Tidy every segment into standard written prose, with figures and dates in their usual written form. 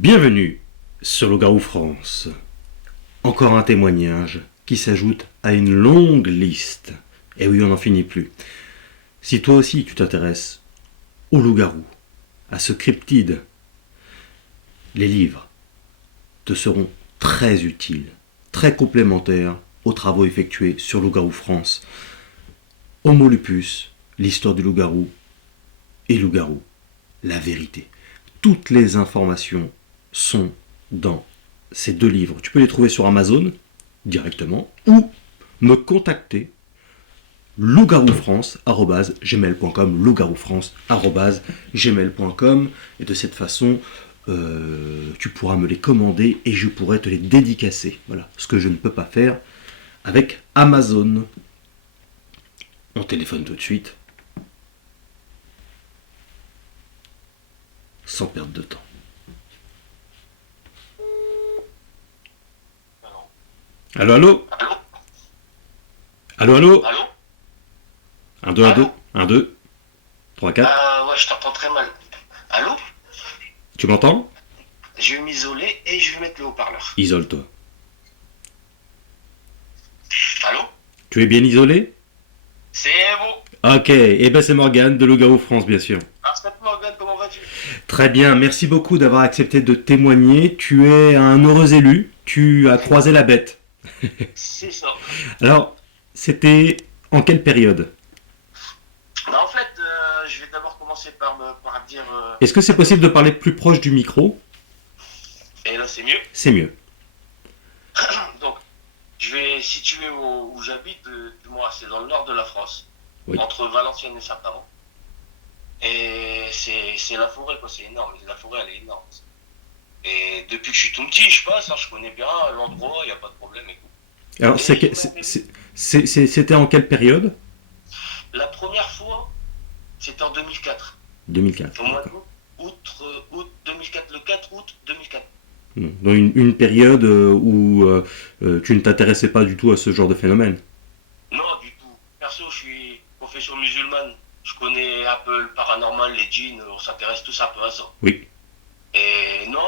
Bienvenue sur Loup-Garou France. Encore un témoignage qui s'ajoute à une longue liste. Et oui, on n'en finit plus. Si toi aussi tu t'intéresses au loup-garou, à ce cryptide, les livres te seront très utiles, très complémentaires aux travaux effectués sur Loup-Garou France. Homo lupus, l'histoire du loup-garou et loup-garou, la vérité. Toutes les informations sont dans ces deux livres. Tu peux les trouver sur Amazon directement ou me contacter lougaroufrance@gmail.com lougaroufrance@gmail.com et de cette façon tu pourras me les commander et je pourrai te les dédicacer. Voilà, ce que je ne peux pas faire avec Amazon. On téléphone tout de suite sans perdre de temps. Allô, allô. Allô, allô. Allô? 1, 2, 1, 2, Allô? 1, 2, 3, 4. Ouais, je t'entends très mal. Allô? Tu m'entends? Je vais m'isoler et je vais mettre le haut-parleur. Isole-toi. Allô? Tu es bien isolé? C'est bon. Ok, et ben c'est Morgane de Loup-Garou France, bien sûr. Arsène Morgan, comment vas-tu? Très bien, merci beaucoup d'avoir accepté de témoigner. Tu es un heureux élu, tu as croisé la bête. C'est ça. Alors, c'était en quelle période? Bah, en fait, je vais d'abord commencer par dire. Est-ce que c'est possible de parler plus proche du micro? Et là, c'est mieux. C'est mieux. Donc, je vais situer où j'habite, du moins, c'est dans le nord de la France, Oui. entre Valenciennes et Saint-Amand. Et c'est la forêt, quoi, c'est énorme. La forêt, elle est énorme. Et depuis que je suis tout petit, je passe, hein, je connais bien l'endroit, il n'y a pas de problème et tout. Alors, Et c'était en quelle période? la première fois, c'était en 2004. 2004. Au mois D'accord. août 2004, le 4 août 2004. Dans une période où tu ne t'intéressais pas du tout à ce genre de phénomène. Non, du tout. Perso, je suis confession musulmane. Je connais un peu le paranormal, les djinns, on s'intéresse tous un peu à ça. Oui. Et non,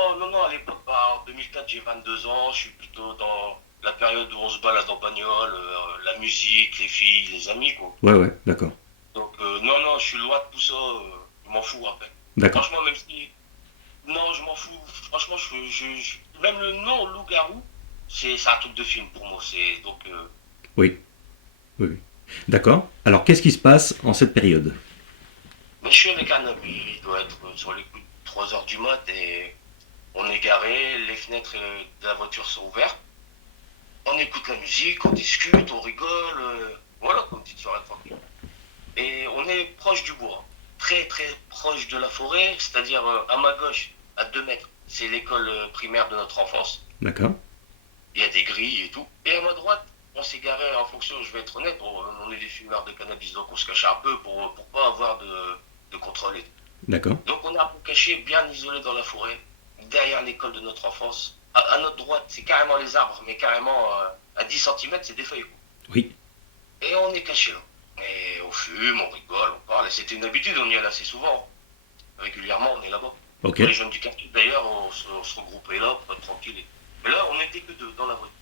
à l'époque, en 2004, j'ai 22 ans, je suis plutôt dans la période où on se balade en bagnole, la musique, les filles, les amis, quoi. Ouais, d'accord. Donc, non, je suis loin de tout ça, je m'en fous après. D'accord. Franchement, même si. Non, je m'en fous. Franchement, même le nom loup-garou, c'est un truc de film pour moi. C'est donc. Oui. D'accord. Alors, qu'est-ce qui se passe en cette période? Mais je suis avec un ami, il doit être sur les coups de 3 heures du mat et on est garé, les fenêtres de la voiture sont ouvertes. On écoute la musique, on discute, on rigole. Voilà, comme petite soirée tranquille. Et on est proche du bois, très très proche de la forêt, c'est-à-dire à ma gauche, à 2 mètres, c'est l'école primaire de notre enfance. D'accord. Il y a des grilles et tout. Et à ma droite, on s'est garé en fonction, je vais être honnête, on est des fumeurs de cannabis, donc on se cache un peu pour pas avoir de contrôle et tout. D'accord. Donc on est un peu caché, bien isolé dans la forêt, derrière l'école de notre enfance. À notre droite, c'est carrément les arbres, mais carrément à 10 cm, c'est des feuilles. Oui. Et on est caché là. Et on fume, on rigole, on parle. Et c'était une habitude, on y allait assez souvent. Régulièrement, on est là-bas. Ok. Les jeunes du quartier, d'ailleurs, on se regroupait là, pour être tranquille. Mais là, on n'était que deux dans la voiture.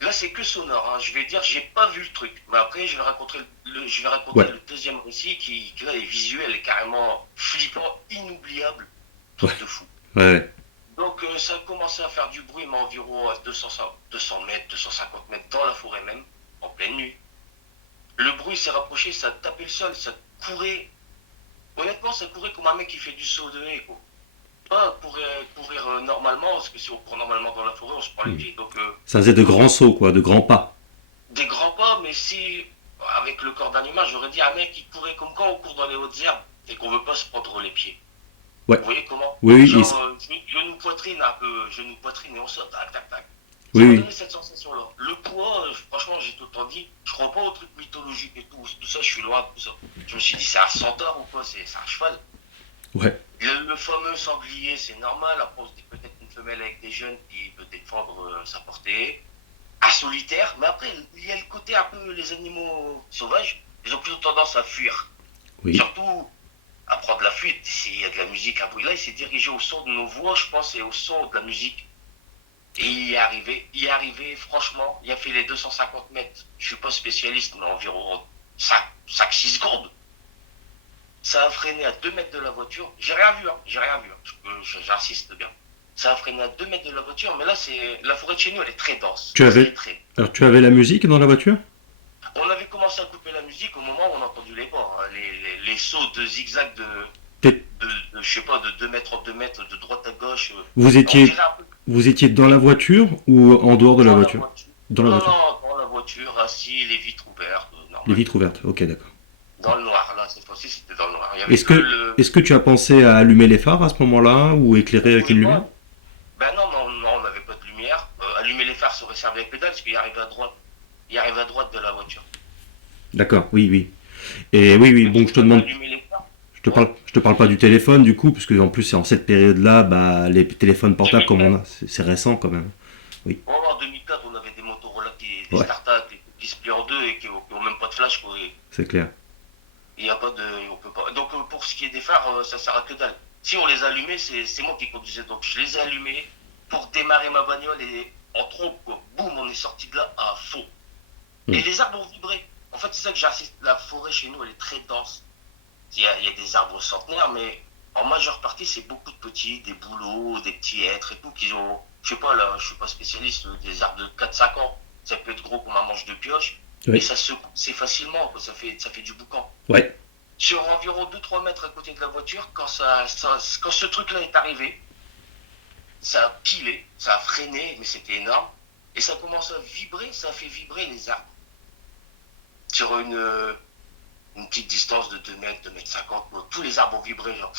Là, c'est que sonore. Hein. Je vais dire, j'ai pas vu le truc. Mais après, je vais raconter Ouais. le deuxième récit qui là, est visuel et carrément flippant, inoubliable. Ouais. Truc de fou. Ouais. Donc, ça a commencé à faire du bruit, mais environ à 200 mètres, 250 mètres dans la forêt même, en pleine nuit. Le bruit s'est rapproché, ça tapait le sol, ça courait. Honnêtement, ça courait comme un mec qui fait du saut de haie, quoi. Pas courir normalement, parce que si on court normalement dans la forêt, on se prend les pieds. Donc, Ça faisait de grands sauts, quoi, de grands pas. des grands pas, mais si, avec le corps d'animal, j'aurais dit un mec qui courait comme quand on court dans les hautes herbes et qu'on veut pas se prendre les pieds. Ouais. Vous voyez comment? Oui, Genre, genou poitrine, un peu, genou poitrine, et on saute, tac, tac, tac. Ça Oui, m'a oui. donné cette sensation-là. Le poids, franchement, j'ai tout le temps dit, je crois pas aux trucs mythologiques et tout ça, je suis loin de tout ça. Je me suis dit, c'est un centaure ou quoi, c'est un cheval. Ouais. Le fameux sanglier, c'est normal, après on se dit peut-être une femelle avec des jeunes qui peut défendre sa portée. Un solitaire, mais après, il y a le côté un peu, les animaux sauvages, ils ont plutôt tendance à fuir. Oui. Surtout prendre la fuite. S'il y a de la musique à bruit là, il s'est dirigé au son de nos voix, je pense, et au son de la musique. Et il est arrivé, franchement, il a fait les 250 mètres. Je suis pas spécialiste, mais environ 5-6 secondes. Ça a freiné à 2 mètres de la voiture. J'ai rien vu, hein. J'ai rien vu, hein. J'insiste bien. Ça a freiné à 2 mètres de la voiture, mais là, la forêt de chez nous, elle est très dense. Alors, tu avais la musique dans la voiture? On avait commencé à couper la musique au moment où on a entendu les pas, hein. Les sauts de zigzag T'es- je sais pas, de 2 mètres en 2 mètres, de droite à gauche. Vous On étiez, dirait un peu vous étiez dans la voiture ou en dehors de la dans la voiture? voiture. Dans la Non, voiture. non, dans la voiture, assis, les vitres ouvertes, Les normal. vitres ouvertes, ok, d'accord. Dans le noir, là, cette fois-ci, c'était dans le noir. Il y avait Est-ce que que, le. est-ce que tu as pensé à allumer les phares à ce moment-là ou éclairer avec une lumière? Ben non, non, non, on n'avait pas de lumière. Allumer les phares, ça aurait servi avec pédale, parce qu'il arrivait à droite. Il arrivait à droite de la voiture. D'accord, oui, oui. Et oui, oui, bon, je te demande, Allumer les phares. je te parle pas du téléphone du coup, parce que en plus c'est en cette période-là, bah, les téléphones portables comme on a, c'est récent quand même. Oui, Oh, en 2004, on avait des Motorola, des ouais, startups qui se plient en deux et qui n'ont même pas de flash, quoi. c'est clair. Il n'y a pas de. On peut pas. Donc, pour ce qui est des phares, ça sert à que dalle. Si on les allumait, c'est moi qui conduisais. Donc, je les ai allumés pour démarrer ma bagnole et en trompe, quoi. Boum, on est sorti de là à fond. Et Hmm. les arbres ont vibré. En fait, c'est ça que j'insiste. La forêt chez nous, elle est très dense. Il y a des arbres centenaires, mais en majeure partie, c'est beaucoup de petits, des bouleaux, des petits hêtres et tout, qui ont. Je sais pas, là, je suis pas spécialiste, des arbres de 4-5 ans. Ça peut être gros comme un manche de pioche. Et Oui, ça se coupe, c'est facilement, quoi. Ça fait du boucan. ouais, Sur environ 2-3 mètres à côté de la voiture, quand ce truc-là est arrivé, ça a pilé, ça a freiné, mais c'était énorme. Et ça commence à vibrer, ça a fait vibrer les arbres. Sur une petite distance de 2 mètres, 2 mètres 50, tous les arbres ont vibré, genre,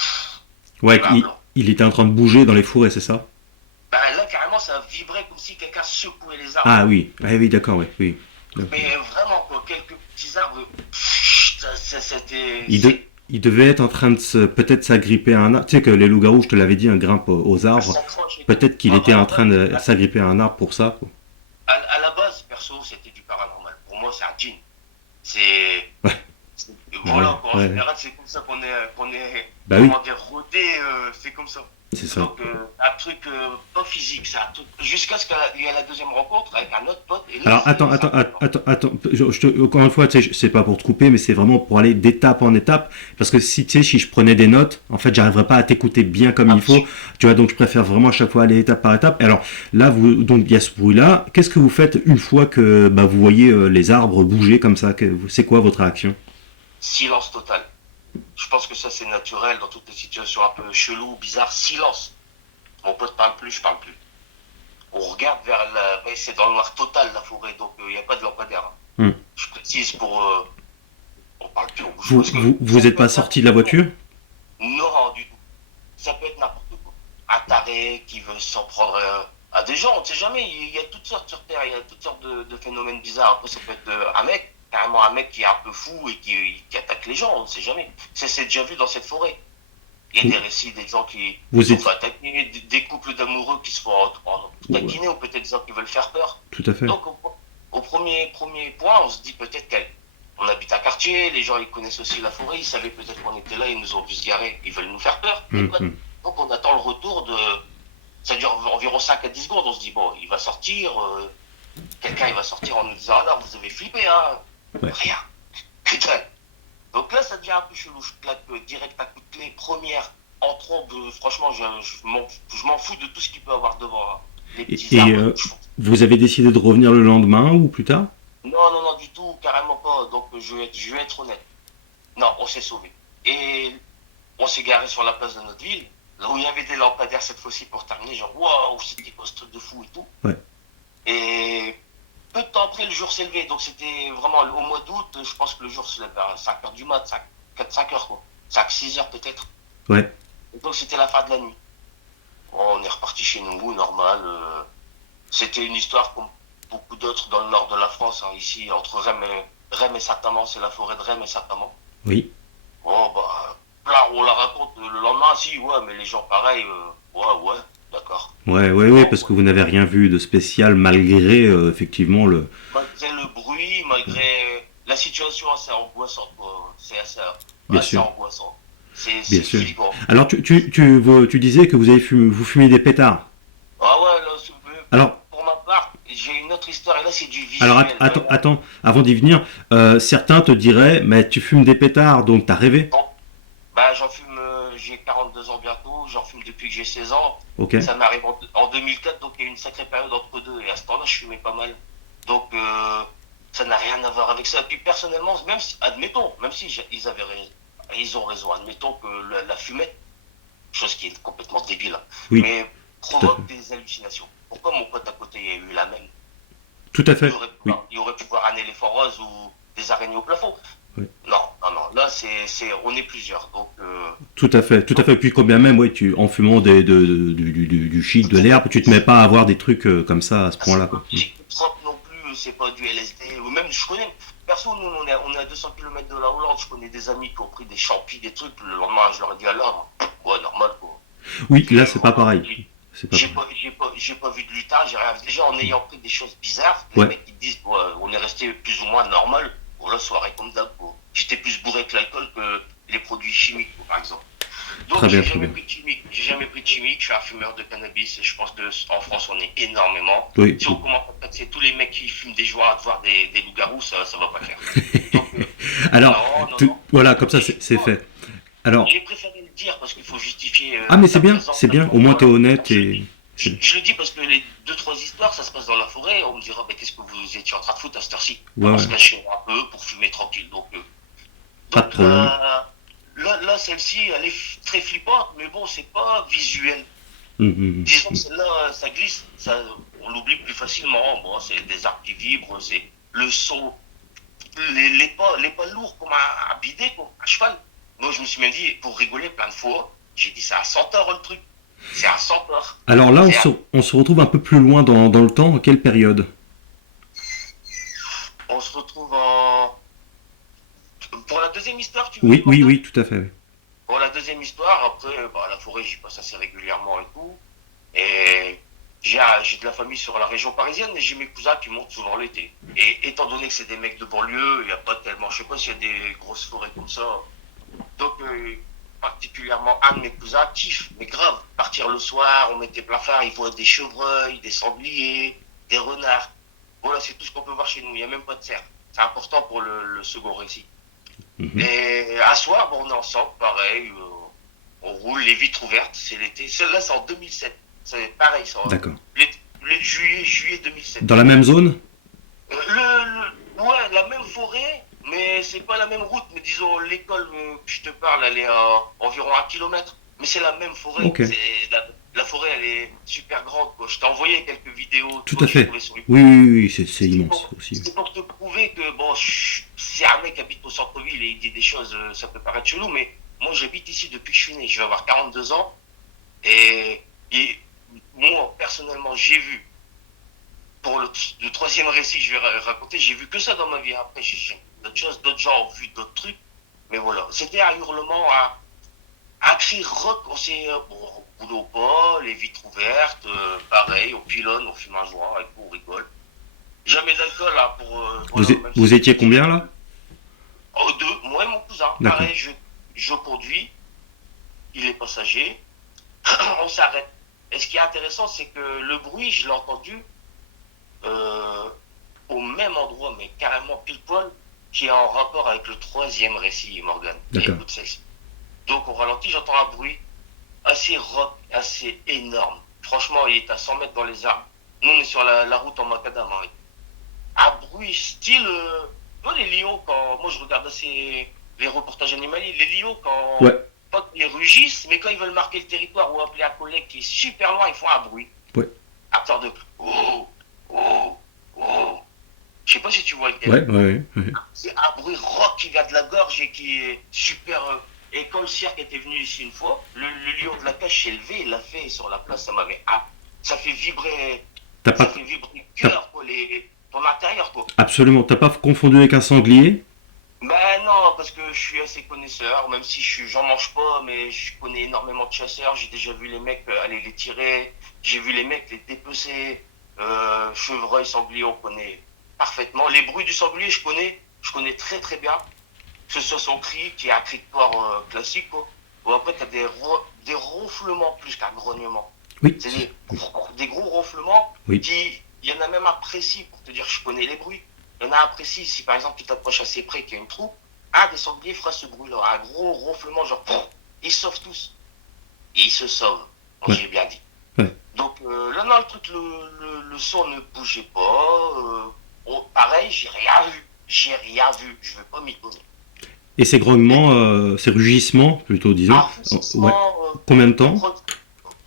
ouais, bla blanc. il était en train de bouger dans les fourrés, c'est ça? Ben là, carrément, ça a vibré comme si quelqu'un secouait les arbres. Ah oui, ah, oui, d'accord, oui, oui. D'accord. Mais vraiment, quoi, quelques petits arbres, c'était. Il devait être en train de peut-être s'agripper à un arbre. Tu sais que les loups-garous, je te l'avais dit, grimpent aux Ça arbres. s'accroche et tout. Peut-être qu'il Moi, était en vraiment, train de s'agripper à un arbre pour ça, quoi. à la base, perso, c'était du paranormal. Pour moi, c'est un djinn. C'est. Ouais, ouais, Voilà, quoi. En ouais. général, c'est comme ça qu'on est Bah oui, comment dire, rodé, c'est comme ça. c'est ça. Donc, un truc pas physique, c'est un truc. Jusqu'à ce qu'il y ait la deuxième rencontre avec un autre pote, et là, Alors attends, attends, attends. Encore une fois, tu sais, c'est pas pour te couper, mais c'est vraiment pour aller d'étape en étape. Parce que si tu sais, si je prenais des notes, en fait, j'arriverais pas à t'écouter bien comme il faut. Tu vois, donc je préfère vraiment à chaque fois aller étape par étape. Et alors là, donc il y a ce bruit-là. Qu'est-ce que vous faites une fois que bah, vous voyez les arbres bouger comme ça? C'est quoi votre réaction? silence total. Je pense que ça, c'est naturel dans toutes les situations un peu cheloues, bizarres. Silence. Mon pote parle plus, je parle plus. On regarde vers la. Ouais, c'est dans le noir total, la forêt, donc il n'y a pas de lampadaire. Hmm. Je précise pour. On parle plus, on bouge Vous, parce que vous, ça vous êtes peut pas être sorti de la voiture? non, du tout. Ça peut être n'importe quoi. Un taré qui veut s'en prendre à des gens, on ne sait jamais. Il y a toutes sortes sur Terre, il y a toutes sortes de phénomènes bizarres. Après, ça peut être un mec, carrément un mec qui est un peu fou et qui attaque les gens, on ne sait jamais. C'est déjà vu dans cette forêt. Il y a des récits des gens qui Vous se êtes font attaquer, des couples d'amoureux qui se font ouais, taquiner, ou peut-être des gens qui veulent faire peur. tout à fait. Donc, au premier point, on se dit peut-être qu'on habite un quartier, les gens ils connaissent aussi la forêt, ils savaient peut-être qu'on était là, ils nous ont vu se garer, ils veulent nous faire peur. Hmm, hmm. Donc on attend le retour de. Ça dure environ 5 à 10 secondes, on se dit, bon, il va sortir, quelqu'un il va sortir en nous disant, ah non, vous avez flippé, hein. Ouais. Rien. Putain. Donc là, ça devient un peu chelou, je claque direct un coup de clé, première, en trompe, franchement, je m'en fous de tout ce qu'il peut avoir devant, hein. Les petits Et arbres. vous avez décidé de revenir le lendemain ou plus tard? Non, non, non, du tout, carrément pas. Donc je vais être honnête. Non, on s'est sauvé. Et on s'est garé sur la place de notre ville, là où il y avait des lampadaires cette fois-ci pour terminer, genre waouh, c'était quoi ce truc de fou et tout. Ouais. Et peu de temps après, le jour s'est levé. Donc c'était vraiment au mois d'août, je pense que le jour se lève vers 5 h du mat, 4-5 heures quoi. 5-6 heures peut-être. Ouais. Et donc c'était la fin de la nuit. Bon, on est reparti chez nous, normal. C'était une histoire comme beaucoup d'autres dans le nord de la France, hein, ici, entre Rennes et Saint-Amand, c'est la forêt de Rennes et Saint-Amand. Oui. Bon, bah, là, on la raconte le lendemain, si, ouais, mais les gens, pareil, ouais, d'accord. Ouais, ouais, ouais, parce que vous n'avez rien vu de spécial malgré effectivement le. Malgré le bruit, malgré la situation assez angoissante, quoi. C'est assez Bien sûr. angoissant. bien C'est sûr. flippant. Alors, tu disais que vous fumiez des pétards. Ah ouais, là, Alors, pour ma part, j'ai une autre histoire, et là, c'est du alors visuel, vraiment. attends, avant d'y venir, certains te diraient, mais tu fumes des pétards, donc t'as rêvé. Bon, bah, j'en fume, j'ai 42 ans bientôt, j'en fume depuis que j'ai 16 ans. Ok. Ça m'arrive en 2004, donc il y a eu une sacrée période entre deux. Et à ce temps-là, je fumais pas mal. Donc, ça n'a rien à voir avec ça. Et puis, personnellement, même si, admettons, même si ils avaient raison, ils ont raison, admettons que la fumette, chose qui est complètement débile, hein, Oui, mais tout à fait. provoque des hallucinations. Pourquoi mon pote à côté il a eu la même? Tout à fait. Oui. Il aurait pu voir un éléphant rose ou des araignées au plafond. Oui. Non, non, non. Là, on est plusieurs. Tout à fait, tout à Donc fait. Puis quand bien même, ouais, en fumant du shit, de l'herbe, tu te mets pas à avoir des trucs comme ça à ce c'est point-là, pas quoi. psychotrope non plus, c'est pas du LSD. Ou même, je connais, perso, nous, on est à 200 km de la Hollande. Je connais des amis qui ont pris des champis, des trucs. Le lendemain, je leur ai dit alors, ouais, normal, quoi. Oui, là, Et c'est pas voilà, pareil. C'est pas pareil. j'ai pas vu de lutin, j'ai rien. Déjà, en ayant pris des choses bizarres, les Ouais, mecs, ils disent, ouais, on est resté plus ou moins normal. Bon, la soirée comme d'hab, quoi. J'étais plus bourré que l'alcool que les produits chimiques, quoi, par exemple. Donc, très bien, j'ai très jamais bien. pris de chimique. J'ai jamais pris de chimique. Je suis un fumeur de cannabis et je pense que en France, on est énormément. Oui, Si on oui. commence à taxer tous les mecs qui fument des joints à voir des loups-garous, ça va pas le faire. Donc, Alors, non, non, non. voilà, comme ça, Et c'est fait. Alors, j'ai préféré le dire parce qu'il faut justifier ah, mais ta présence c'est là. bien. Au moins, t'es Voilà. honnête et c'est bien. Je le dis parce que les deux, trois histoires, ça se passe dans la forêt. On me dira, mais qu'est-ce que vous étiez en train de foutre à cette heure-ci? Ouais, On ouais. se cacher un peu pour fumer tranquille. Pas de Donc problème. celle-ci, elle est très flippante, mais bon, c'est pas visuel. Mhm, Disons que mhm. celle-là, ça glisse, on l'oublie plus facilement. Bon, c'est des arbres qui vibrent, c'est le son, les pas lourds comme un bidet, quoi, un cheval. Moi, je me suis même dit, pour rigoler plein de fois, j'ai dit, c'est un centaure le truc. C'est un centaure. Alors là, C'est un- on se retrouve un peu plus loin dans le temps. Quelle période? On se retrouve en. Pour la deuxième histoire, tu veux, Oui, oui, Morgan? oui, tout à fait. Oui. Pour la deuxième histoire, après, bah, la forêt, j'y passe assez régulièrement et tout. Et j'ai de la famille sur la région parisienne et j'ai mes cousins qui montent souvent l'été. Et étant donné que c'est des mecs de banlieue, il n'y a pas tellement, je sais pas s'il y a des grosses forêts comme ça. Donc, particulièrement, un de mes cousins kiffe, mais grave, partir le soir, on met des plafards, il voit des chevreuils, des sangliers, des renards. Voilà, c'est tout ce qu'on peut voir chez nous, il n'y a même pas de cerf. C'est important pour le second récit. Mhm. Et un soir, bon, on est ensemble, pareil, on roule les vitres ouvertes, c'est l'été. Celle-là, c'est en 2007. C'est pareil, ça. D'accord. Juillet 2007. Dans la même zone? Ouais, la même forêt, mais c'est pas la même route. Mais disons, l'école que je te parle, elle est à environ 1 kilomètre. Mais c'est la même forêt. Ok. La forêt, elle est super grande, quoi. Je t'ai envoyé quelques vidéos, tu Tout vois, à que j'ai fait. trouvées sur Oui, YouTube. oui, oui, oui, c'est C'est immense pour, aussi. c'est pour te prouver que, bon, si un mec habite au centre-ville et il dit des choses, ça peut paraître chelou, mais moi, j'habite ici depuis que je suis né. Je vais avoir 42 ans. Et, et moi, personnellement, j'ai vu, pour le troisième récit que je vais raconter, j'ai vu que ça dans ma vie. Après, j'ai d'autres choses, d'autres gens ont vu d'autres trucs. Mais voilà, c'était un hurlement, un cri rock. On s'est, bon, au boulot pas, les vitres ouvertes, pareil, au pylône, on fume un joint, et tout, on rigole. Jamais d'alcool, là, voilà, même si Vous c'est étiez petit. combien là? Oh, deux, moi et mon cousin, D'accord. pareil, je conduis, il est passager, on s'arrête. Et ce qui est intéressant, c'est que le bruit, je l'ai entendu euh, au même endroit, mais carrément pile poil, qui est en rapport avec le troisième récit, Morgan. Et D'accord. écoute celle-ci. Donc au ralenti, j'entends un bruit assez rock, assez énorme. Franchement, il est à 100 mètres dans les arbres. Nous, on est sur la route en macadam, hein. Un bruit style. Tu vois, les lions, quand. Moi, je regarde assez les reportages animaliers. Les lions, quand. Ouais, Pas qu'ils rugissent, mais quand ils veulent marquer le territoire ou appeler un collègue qui est super loin, ils font un bruit. ouais, Un genre de. Oh, oh, oh. Je sais pas si tu vois lequel. ouais, ouais, ouais. C'est un bruit rock qui vient de la gorge et qui est super. Et quand le cirque était venu ici une fois, le lion de la cage s'est levé, il l'a fait sur la place, ça m'avait. Ah, ça fait vibrer. T'as Ça pas, fait vibrer le t'as- cœur, quoi, ton intérieur, quoi. absolument, t'as pas confondu avec un sanglier? Ben non, parce que je suis assez connaisseur, même si j'en mange pas, mais je connais énormément de chasseurs. J'ai déjà vu les mecs aller les tirer, j'ai vu les mecs les dépecer. Chevreuil, sanglier, on connaît parfaitement. Les bruits du sanglier, je connais très très bien. Que ce soit son cri, qui est un cri de porc classique, quoi. Bon, après, tu as des ronflements plus qu'un grognement. Oui, C'est des gros ronflements oui, qui, il y en a même un précis pour te dire je connais les bruits. Il y en a un précis, si par exemple tu t'approches assez près qu'il y a une troupe, un des sangliers fera ce bruit-là, un gros ronflement, genre, ils se sauvent tous. Et ils se sauvent. Moi, ouais, j'ai bien dit. ouais. Donc là, non, le truc, le son ne bougeait pas. Pareil, j'ai rien vu. J'ai rien vu. Je veux pas m'y donner. Et ces grognements, ces rugissements, plutôt, disons, Un ouais. rugissement Combien de temps?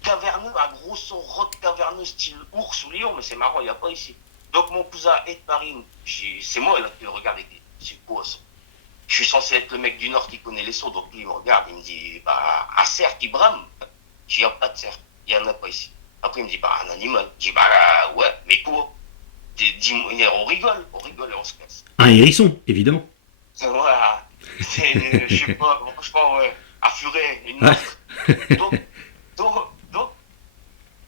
caverneux, un gros son rock caverneux style ours ou lion, mais c'est marrant, il n'y a pas ici. Donc mon cousin est de Paris, c'est moi là qui le regarde et dit, c'est quoi ça? Je suis censé être le mec du Nord qui connaît les sons, donc lui il me regarde, il me dit, bah un cerf qui brame. Je dis, il n'y a pas de cerf, il n'y en a pas ici. Après il me dit, bah un animal. Je dis, bah ouais, mais quoi? On rigole et on se casse. Un hérisson, évidemment. Voilà, je sais pas, franchement, ouais, un furet, une Ouais. montre. Donc, donc,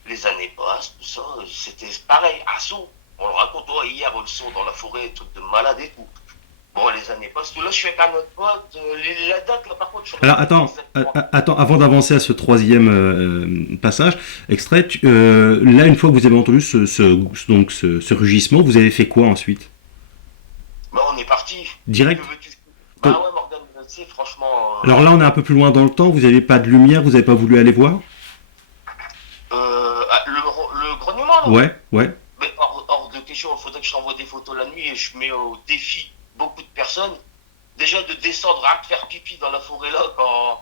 les années passent, tout ça, c'était pareil, un son. On le raconte, oh, hier, le son dans la forêt, truc de malade et tout. Bon, les années passent, tout là, je suis avec un autre pote, la date, là, par contre, je suis Alors resté attends, exactement. attends, avant d'avancer à ce troisième passage, extrait, là une fois que vous avez entendu donc ce rugissement, vous avez fait quoi ensuite? Bah, on est parti. Que Direct? veux-tu? Bah Donc, ouais, Morgan, tu sais, franchement, alors là on est un peu plus loin dans le temps, vous n'avez pas de lumière, vous n'avez pas voulu aller voir? le grognement, là. Ouais, ouais, Mais hors de question, il faudrait que je t'envoie des photos la nuit et je mets au défi beaucoup de personnes. Déjà de descendre à faire pipi dans la forêt là quand.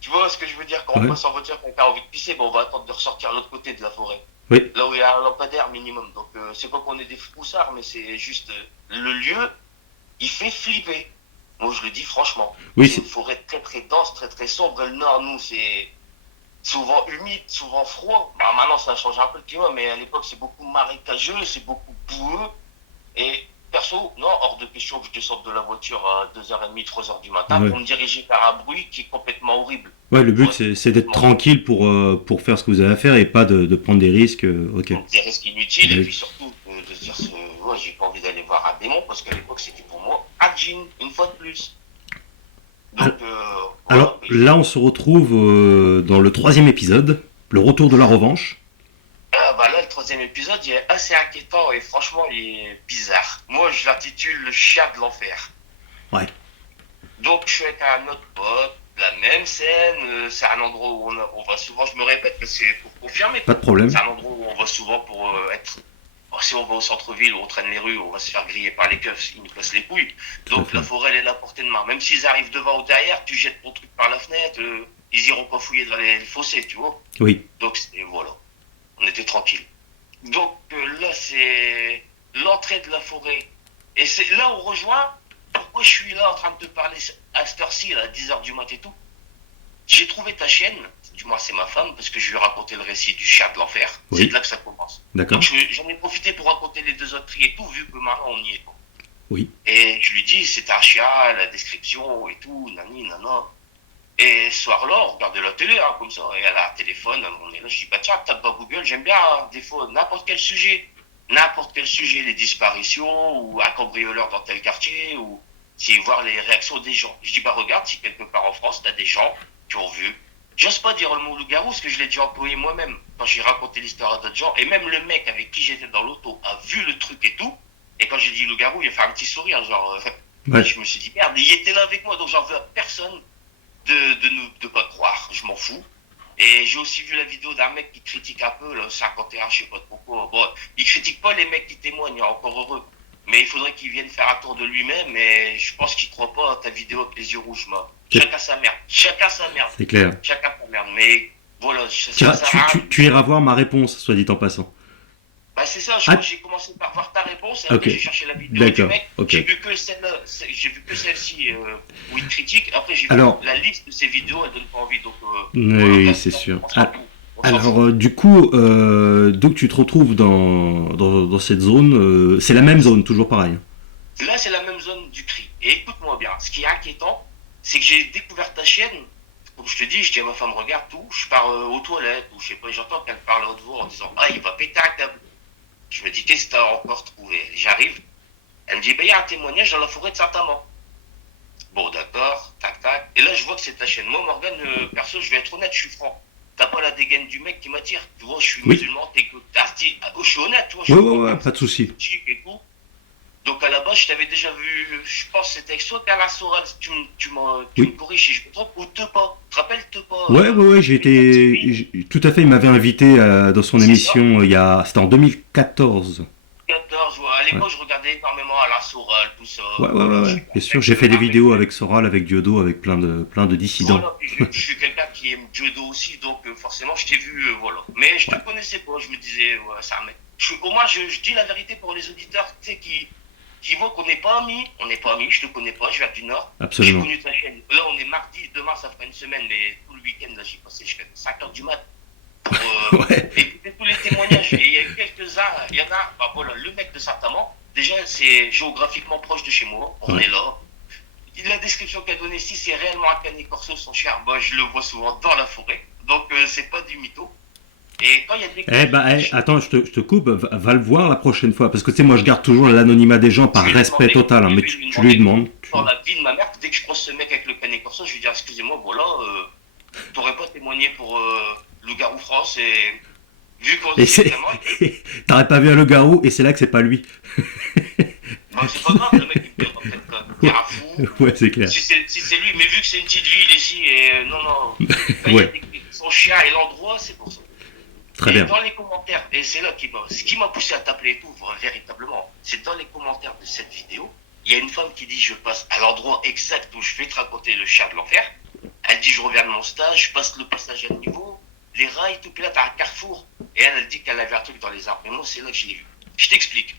Tu vois ce que je veux dire? Quand on ouais, passe en voiture, quand on a envie de pisser, bon, on va attendre de ressortir à l'autre côté de la forêt. oui, Là où il y a un lampadaire minimum. Donc c'est pas qu'on est des froussards, mais c'est juste le lieu, il fait flipper. Moi je le dis franchement. oui, C'est une forêt très très dense, très très sombre. Et le nord, nous, c'est souvent humide, souvent froid. Bah, maintenant, ça a changé un peu le climat, mais à l'époque, c'est beaucoup marécageux, c'est beaucoup boueux. Et perso, non, hors de question que je descende de la voiture à 2h30, 3h du matin ouais. pour me diriger vers un bruit qui est complètement horrible. Ouais, le but Pour être c'est d'être complètement tranquille pour faire ce que vous avez à faire et pas de prendre des risques. Ok. donc, des risques inutiles, et Oui. puis surtout de se dire, ouais, j'ai pas envie d'aller voir un démon, parce qu'à l'époque, c'était pour moi un djinn, une fois de plus. Donc, Al- voilà. Alors là on se retrouve dans le troisième épisode, le retour de la revanche. Bah là, le troisième épisode, il est assez inquiétant et franchement, il est bizarre. Moi, je l'intitule Le chien de l'enfer. Ouais, Donc, je suis avec un autre pote, la même scène. C'est un endroit où on va souvent, je me répète, mais c'est pour confirmer. pas de problème. C'est un endroit où on va souvent pour être. Si on va au centre-ville où on traîne les rues, on va se faire griller par les keufs, ils nous cassent les couilles. Tout à Donc, fait. la forêt, elle est à la portée de main. Même s'ils arrivent devant ou derrière, tu jettes ton truc par la fenêtre, ils iront pas fouiller dans les fossés, tu vois. Oui, Donc, voilà. On était tranquille. Donc là, c'est l'entrée de la forêt. Et c'est là où on rejoint pourquoi je suis là en train de te parler à cette heure-ci, à 10h du mat et tout. J'ai trouvé ta chienne, du moins c'est ma femme, parce que je lui ai raconté le récit du chien de l'enfer. oui, C'est de là que ça commence. d'accord. Donc j'en ai profité pour raconter les deux autres tris et tout, vu que maintenant on y est. Oui, Et je lui dis, c'est un chien, la description et tout, nani, nana. Et ce soir-là, on regardait la télé, hein, comme ça, et elle a un téléphone, on est là, je dis, bah tiens, tape dans Google, j'aime bien, hein, des fois, n'importe quel sujet, les disparitions, ou un cambrioleur dans tel quartier, ou si voir les réactions des gens. Je dis, bah regarde, si quelque part en France, t'as des gens qui ont vu. J'ose pas dire le mot loup-garou, parce que je l'ai déjà employé moi-même, quand j'ai raconté l'histoire à d'autres gens, et même le mec avec qui j'étais dans l'auto a vu le truc et tout, et quand j'ai dit loup-garou, il a fait un petit sourire, genre, ouais, je me suis dit, merde, il était là avec moi, donc j'en veux à personne de pas croire, je m'en fous. Et j'ai aussi vu la vidéo d'un mec qui critique un peu, le 51, je sais pas pourquoi. Bon, il critique pas les mecs qui témoignent, encore heureux. Mais il faudrait qu'il vienne faire un tour de lui-même, et je pense qu'il croit pas à ta vidéo avec les yeux rouges, moi. Chacun sa merde. Chacun sa merde. c'est clair. Chacun sa merde. Mais voilà, Tu, ça sert à rien. tu iras voir ma réponse, soit dit en passant. Bah c'est ça, Ah, j'ai commencé par voir ta réponse et ok, après j'ai cherché la vidéo du d'accord, mec. ok. J'ai vu que celle-là, j'ai vu que celle-ci où il critique. Après j'ai vu Alors, la liste de ses vidéos, elle donne pas envie. Donc oui, voilà, c'est sûr. on s'en fout. On s'en Alors, fout. du coup, donc tu te retrouves dans cette zone, c'est la même zone, toujours pareil. Là c'est la même zone du cri. Et écoute-moi bien, ce qui est inquiétant, c'est que j'ai découvert ta chienne. Comme je te dis, je dis à ma femme, regarde tout, je pars aux toilettes, ou je sais pas, j'entends qu'elle parle à haute voix en disant, ah il va péter un câble. Je me dis, qu'est-ce que t'as encore trouvé? J'arrive, elle me dit, ben il y a un témoignage dans la forêt de Saint-Amand. Bon, d'accord, tac, tac. Et là, je vois que c'est ta chaîne. Moi, Morgan, perso, je vais être honnête, je suis franc. T'as pas la dégaine du mec qui m'attire. Tu vois, je suis Oui. musulman, je suis honnête, tu vois, je Ouais, suis ouais, pas ouais, comme pas ça, de souci. chic et tout. Donc à la base, je t'avais déjà vu, je pense que c'était avec soit Carla Soral, tu me Oui. corriges si je me trompe, ou Tepa. Tu te rappelles Tepa, Ouais, ouais, ouais, MTV, tout à fait, il m'avait invité dans son c'est ça. émission, c'était en 2014. 14, ouais. À Ouais. l'époque, je regardais énormément à la Soral, tout ça. Ouais, ouais, ouais, Voilà, je ouais, suis bien sûr. quelqu'un J'ai qui fait aime des l'armée de vidéos terre. avec Soral, avec Diodo, avec plein de dissidents. Voilà, puis je suis quelqu'un qui aime judo aussi, donc forcément, je t'ai vu, voilà. Mais je te Ouais, connaissais pas, je me disais, ouais, c'est un mec. Au moins, je dis la vérité pour les auditeurs, tu sais, qui voient qu'on n'est pas amis. On n'est pas amis, je te connais pas, je viens du Nord. J'ai absolument. connu ta chaîne. Là, on est mardi, demain, ça fera une semaine, mais tout le week-end, là, j'y passé jusqu'à 5 heures du mat pour Ouais, écouter tous les témoignages. Et il y a eu quelques-uns, il y en a, bah voilà, le mec de Saint-Amand, déjà, c'est géographiquement proche de chez moi, on ouais. est là. La description qu'a donnée ici, c'est réellement un canet corso, son chien. Bah, je le vois souvent dans la forêt, donc c'est pas du mytho. Et quand il y a des Eh clashs bah, de biches, attends, je te coupe, va le voir la prochaine fois. Parce que tu sais, moi, je garde toujours l'anonymat des gens je par vais lui respect demander, total, hein, mais je vais lui tu lui demander demandes. dans la vie de ma mère, dès que je croise ce mec avec le canet corso, je vais lui dire, excusez-moi, voilà, t'aurais pas témoigné pour Loup-Garou France, et vu qu'on Et c'est c'est. vraiment, T'aurais pas vu un loup-garou, et c'est là que c'est pas lui. bah, c'est pas grave, le mec il me dira peut-être qu'il y a un fou, Ouais, c'est clair. si c'est lui, mais vu que c'est une petite ville ici, et non, non, quand il y a Ouais, son chien et l'endroit, c'est pour ça. très Et bien. dans les commentaires, et c'est là ce qui m'a poussé à t'appeler et tout, véritablement, c'est dans les commentaires de cette vidéo, il y a une femme qui dit je passe à l'endroit exact où je vais te raconter le chien de l'enfer. Elle dit je reviens de mon stage, je passe le passage à niveau, les rails, tout, puis là t'as un carrefour. Et elle dit qu'elle avait un truc dans les arbres. Et moi c'est là que je l'ai vu. Je t'explique.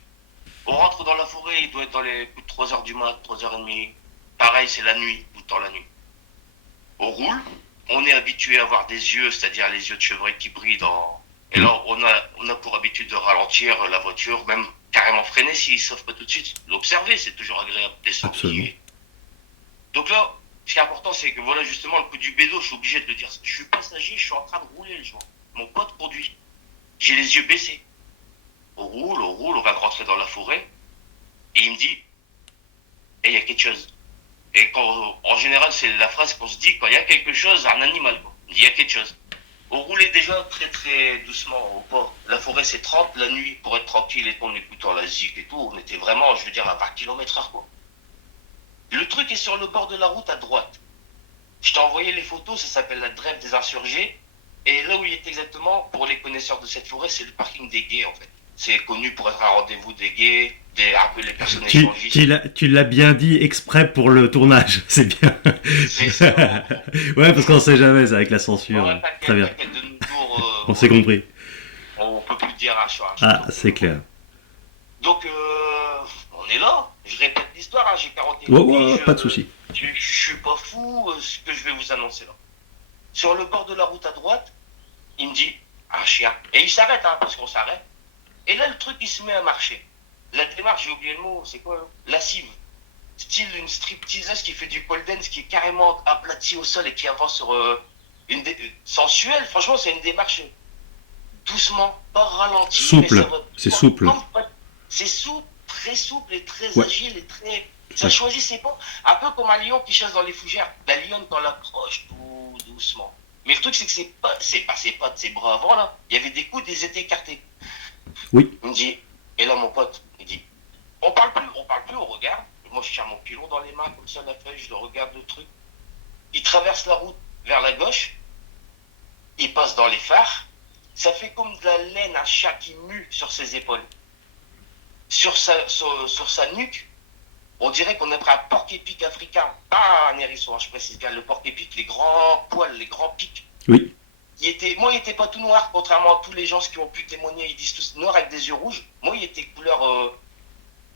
On rentre dans la forêt, il doit être dans les coups de 3 heures du mat, 3h30. Pareil, c'est la nuit, tout le temps la nuit. On roule, on est habitué à avoir des yeux, c'est-à-dire les yeux de chevreuil qui brillent dans. Et Hum, là, on a pour habitude de ralentir la voiture, même carrément freiner s'il ne s'offre pas tout de suite. L'observer, c'est toujours agréable, descendre. absolument. Donc là, ce qui est important, c'est que voilà, justement, le coup du bédo, je suis obligé de le dire. Je suis passager, je suis en train de rouler le joint. Mon pote conduit. J'ai les yeux baissés. On roule, on va rentrer dans la forêt. Et il me dit, il y a quelque chose. Et en général, c'est la phrase qu'on se dit quand il y a quelque chose, un animal. Quoi. Il y a quelque chose. On roulait déjà très très doucement au port. La forêt c'est 30, la nuit pour être tranquille et tout, en écoutant la zik et tout, on était vraiment, je veux dire, à 20 km/h quoi. Le truc est sur le bord de la route à droite. Je t'ai envoyé les photos, ça s'appelle la Drève des Insurgés. Et là où il est exactement, pour les connaisseurs de cette forêt, c'est le parking des gays en fait. C'est connu pour être un rendez-vous des gays, un peu les personnes Tu, échangistes. tu l'as tu l'as bien dit exprès pour le tournage, c'est bien. C'est ça. Ouais, parce qu'on sait jamais, ça, avec la Bon, censure. Très t'inquiète, bien. t'inquiète, de nos jours, On s'est compris. on peut plus dire un chat un chat. Ah, Donc, c'est clair. donc on est là. Je répète l'histoire, hein, j'ai Ouais, 41 ouais, ouais, piges, pas de souci. je suis pas fou, ce que je vais vous annoncer là. Sur le bord de la route à droite, il me dit un chien. Et il s'arrête, hein, parce qu'on s'arrête. Et là, le truc, il se met à marcher. La démarche, j'ai oublié le mot, c'est quoi hein? Lascive. Style une stripteaseuse qui fait du pole dance, qui est carrément aplati au sol et qui avance sur sensuelle. Franchement, c'est une démarche doucement, pas ralentie, mais Souple, c'est souple. c'est souple, très souple et très Ouais, agile et très. tout Ça à fait. choisit ses pas. Un peu comme un lion qui chasse dans les fougères. La lionne, quand on l'approche tout doucement. Mais le truc, c'est que c'est pas ses pattes, ses bras avant là. Il y avait des coudes, ils étaient écartés. Oui, Il me dit, et là mon pote, il dit, on parle plus, on regarde. Moi je tiens mon pilon dans les mains comme ça, la feuille, je le regarde le truc. Il traverse la route vers la gauche, il passe dans les phares. Ça fait comme de la laine, un chat qui mue sur ses épaules. Sur sa nuque, on dirait qu'on a pris un porc-épic africain, pas un hérisson, hein, je précise bien, le porc-épic, les grands poils, les grands pics. oui. Moi, il était pas tout noir, contrairement à tous les gens qui ont pu témoigner, ils disent tous noir avec des yeux rouges. Moi, il était couleur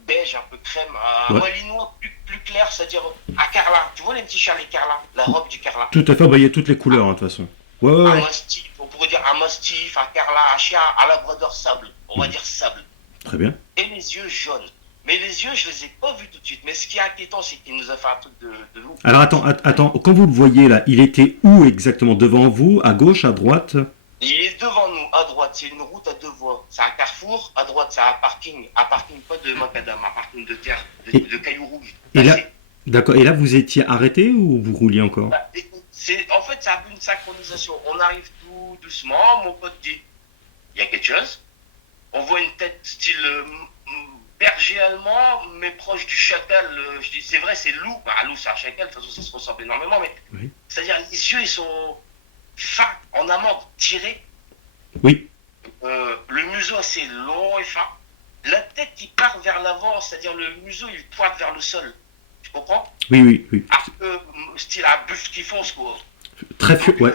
beige, un peu crème, un Ouais. malinois plus clair, c'est-à-dire un carlin. Tu vois les petits chiens, les carlins, la robe du carlin. Tout à fait, bah, il y a toutes les couleurs, hein, de toute façon. Ouais, ouais, Un ouais. mastif, on pourrait dire un mastif, un carlin, un chien, un labrador sable, on va dire sable. Très bien. Et les yeux jaunes. Mais les yeux, je les ai pas vus tout de suite. Mais ce qui est inquiétant, c'est qu'il nous a fait un truc de loup. Alors attends, quand vous le voyez là, il était où exactement? Devant vous, à gauche, à droite? Il est devant nous, à droite, c'est une route à deux voies. C'est un carrefour, à droite, c'est un parking pas de macadam, un parking de terre, Et, de cailloux rouges. et là, Tassés. D'accord. Et là, vous étiez arrêté ou vous rouliez encore? Bah, écoute, en fait, c'est un peu une synchronisation. On arrive tout doucement, mon pote dit, il y a quelque chose. On voit une tête style berger allemand, mais proche du chacal. Je dis, c'est vrai, c'est loup. Bah, un loup, c'est un chacal, de toute façon, ça se ressemble énormément, mais Oui. c'est-à-dire, les yeux, ils sont fins, en amande, tirés. Oui. Le museau assez long et fin. La tête, il part vers l'avant, c'est-à-dire le museau, il pointe vers le sol. Tu comprends? Oui, oui, oui. Un peu style un buffle qui fonce, quoi. Très Donc, ouais.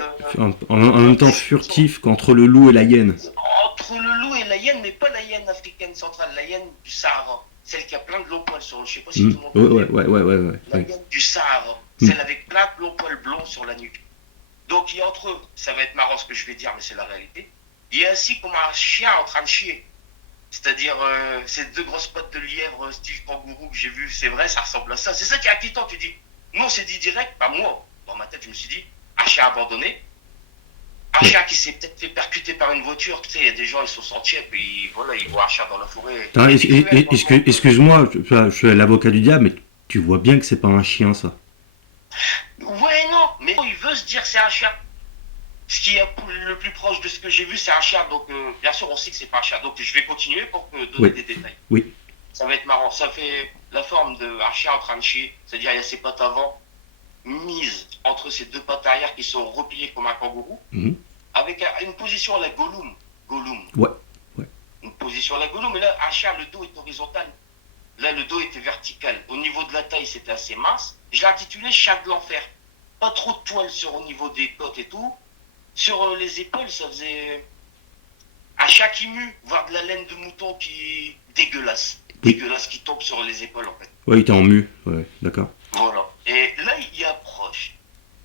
En même temps furtif qu'entre le loup et la hyène. entre le loup et la hyène, mais pas la hyène africaine centrale, la hyène du Sahara. Celle qui a plein de longs poils sur. Je sais pas si Mm. tout le monde Ouais, connaît. ouais. La hyène du Sahara. Mm. Celle avec plein de longs poils blonds sur la nuque. Donc, il y a entre eux, ça va être marrant ce que je vais dire, mais c'est la réalité. Il y a ainsi comme un chien en train de chier. C'est-à-dire, ces deux grosses pattes de lièvre style kangourou que j'ai vu, c'est vrai, ça ressemble à ça. C'est ça qui est inquiétant, tu dis. Nous, on s'est dit direct, pas moi, dans ma tête, je me suis dit, un chien abandonné, un Ouais. chien qui s'est peut-être fait percuter par une voiture, tu sais, il y a des gens, ils sont sentiers, puis voilà, ils voient un chien dans la forêt. Ah, Il était cruel, dans le monde. excuse-moi, je suis l'avocat du diable, mais tu vois bien que c'est pas un chien, ça. Ouais, non, mais il veut se dire c'est un chien. Ce qui est le plus proche de ce que j'ai vu, c'est un chien. Donc, bien sûr, on sait que c'est pas un chien. Donc, je vais continuer pour donner Oui, des détails. oui. Ça va être marrant. Ça fait la forme d'un chien en train de chier. C'est-à-dire, il y a ses pattes avant mises entre ses deux pattes arrière qui sont repliées comme un kangourou, Mhm. avec une position à la Gollum. Gollum. Ouais, ouais. Une position à la Gollum. Mais là, un chien, le dos est horizontal. Là, le dos était vertical. Au niveau de la taille, c'était assez mince. Je l'ai intitulé Chien de l'enfer. Pas trop de poils au niveau des côtes et tout. Sur les épaules, ça faisait un chat qui mue, voire de la laine de mouton qui dégueulasse. Oui. Dégueulasse qui tombe sur les épaules, en fait. Ouais, il était en mu. Ouais, d'accord. Voilà. Et là, il approche.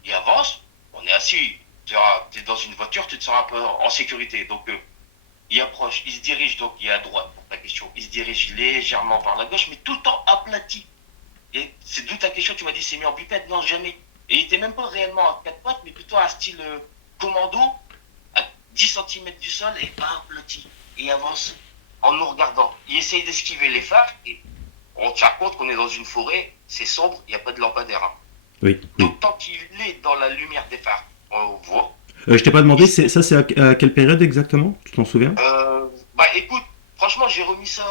Il avance. On est assis. Tu es dans une voiture, tu te sens un peu en sécurité. Donc, il approche. Il se dirige, donc il est à droite, pour ta question. Il se dirige légèrement vers la gauche, mais tout le temps aplati. Et c'est d'où ta question, tu m'as dit c'est mis en bipède. Non, jamais. Et il était même pas réellement à quatre pattes, mais plutôt à style commando, à 10 centimètres du sol et aplati. Et il avance en nous regardant. Il essaye d'esquiver les phares et on tient compte qu'on est dans une forêt, c'est sombre, il n'y a pas de lampadaire. Hein. Oui, oui. Donc tant qu'il est dans la lumière des phares, on voit. Je t'ai pas demandé, ça c'est à quelle période exactement? Tu t'en souviens? Bah écoute, franchement j'ai remis ça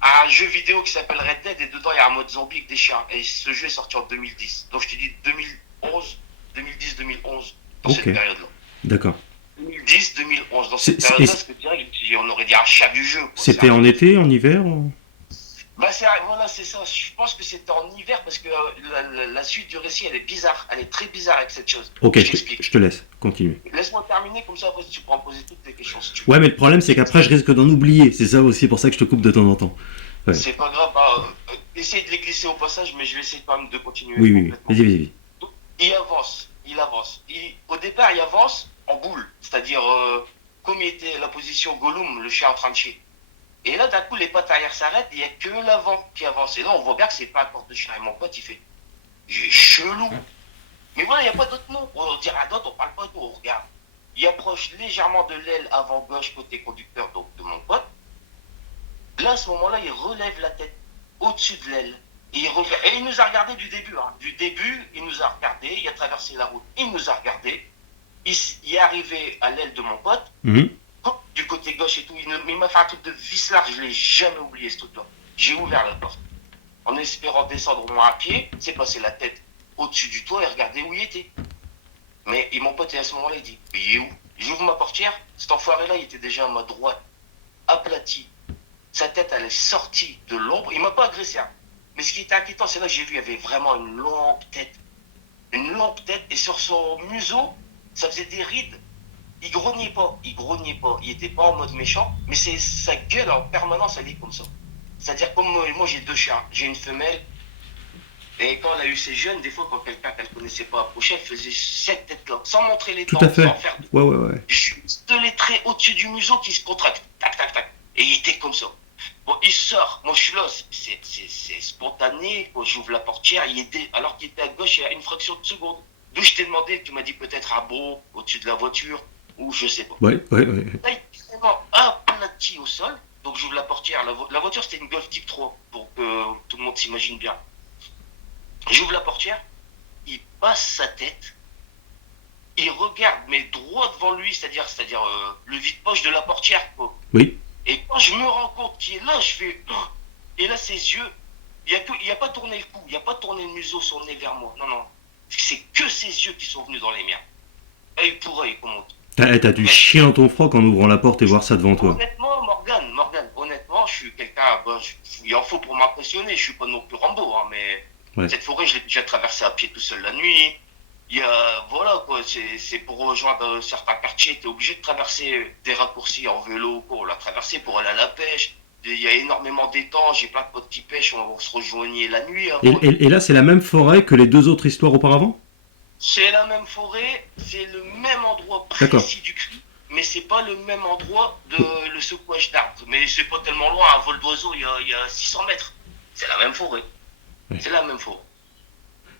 à un jeu vidéo qui s'appelle Red Dead et dedans il y a un mode zombie avec des chiens. Et ce jeu est sorti en 2010. Donc je te dis 2011, 2010-2011, dans Ok, cette période-là. d'accord. 2010-2011, dans cette C'est- c'est- période-là, ce que je dirais, on aurait dit un chat du jeu. Quoi. C'était en été, en hiver? Bah voilà, c'est ça. Je pense que c'était en hiver parce que la suite du récit, elle est bizarre. Elle est très bizarre avec cette chose. Ok, Je t'explique. je te laisse. Continue. Laisse-moi terminer, comme ça après tu pourras me poser toutes tes questions si tu veux. Ouais, mais le problème c'est qu'après je risque d'en oublier. C'est ça aussi pour ça que je te coupe de temps en temps. Ouais. C'est pas grave, bah, essaye de les glisser au passage, mais je vais essayer quand même de continuer Oui, oui, oui. complètement. Vas-y. Donc, il avance, il avance. Au départ, il avance en boule, c'est-à-dire comme il était la position Gollum, le chien en train de chier. Et là, d'un coup, les pattes arrière s'arrêtent, il n'y a que l'avant qui avance. Et là, on voit bien que c'est pas un corps de chien. Et mon pote, il fait, j'ai chelou. Mais voilà, il n'y a pas d'autre mot. On dira d'autres, on parle pas d'autre, on regarde. Il approche légèrement de l'aile avant gauche côté conducteur, donc de mon pote. Là, à ce moment-là, il relève la tête au-dessus de l'aile. Et il nous a regardé du début. Hein. Du début, il nous a regardé, il a traversé la route, il nous a regardé. Il est arrivé à l'aile de mon pote. Mhm. Du côté gauche et tout, il m'a fait un truc de vissard, je l'ai jamais oublié ce truc-là. J'ai ouvert la porte. En espérant descendre au moins à pied, c'est passé la tête au-dessus du toit et regarder où il était. Mais mon pote, à ce moment-là, il dit, mais il est où? J'ouvre ma portière, cet enfoiré-là, il était déjà à ma droite, aplati. Sa tête, elle est sortie de l'ombre. Il m'a pas agressé. Hein. Mais ce qui était inquiétant, c'est là que j'ai vu, il y avait vraiment une longue tête. Une longue tête, et sur son museau, ça faisait des rides. Il grognait pas, il était pas en mode méchant, mais c'est sa gueule en permanence, elle est comme ça. C'est-à-dire comme moi j'ai deux chiens, j'ai une femelle, et quand elle a eu ses jeunes, des fois quand quelqu'un qu'elle connaissait pas approchait, elle faisait cette tête-là, sans montrer les Tout dents, à fait. sans faire de... Ouais. Juste les traits au-dessus du museau qui se contractent, tac, tac, tac. Et il était comme ça. Bon, il sort, moi je suis là, c'est spontané, quand j'ouvre la portière, alors qu'il était à gauche, il y a une fraction de seconde. D'où je t'ai demandé, tu m'as dit peut-être un beau au-dessus de la voiture, ou je sais pas. Ouais. Là, il est vraiment aplati au sol. Donc j'ouvre la portière. La voiture, c'était une Golf Type 3, pour que tout le monde s'imagine bien. J'ouvre la portière, il passe sa tête, il regarde, mais droit devant lui, c'est-à-dire le vide-poche de la portière, quoi. Oui. Et quand je me rends compte qu'il est là, je fais. Oh. Et là, ses yeux, il a pas tourné le cou, il a pas tourné le museau, son nez vers moi. Non, non. C'est que ses yeux qui sont venus dans les miens. Œil pour œil, comme on dit. T'as dû chier dans ton froc en ouvrant la porte et voir ça devant toi. Honnêtement, Morgane, honnêtement, je suis quelqu'un. Bon, il en faut pour m'impressionner, je suis pas non plus Rambo, hein, mais Ouais. cette forêt, je l'ai déjà traversée à pied tout seul la nuit. Il y a, voilà quoi, c'est pour rejoindre certains quartiers, t'es obligé de traverser des raccourcis en vélo, quoi. On l'a traversé pour aller à la pêche. Il y a énormément d'étangs, j'ai plein de potes qui pêchent, on se rejoignait la nuit avant. Et là, c'est la même forêt que les deux autres histoires auparavant? C'est la même forêt, c'est le même endroit D'accord. précis du cri, mais c'est pas le même endroit de le secouage d'arbres. Mais c'est pas tellement loin, un vol d'oiseau, il y a 600 mètres. C'est la même forêt. Ouais. C'est la même forêt.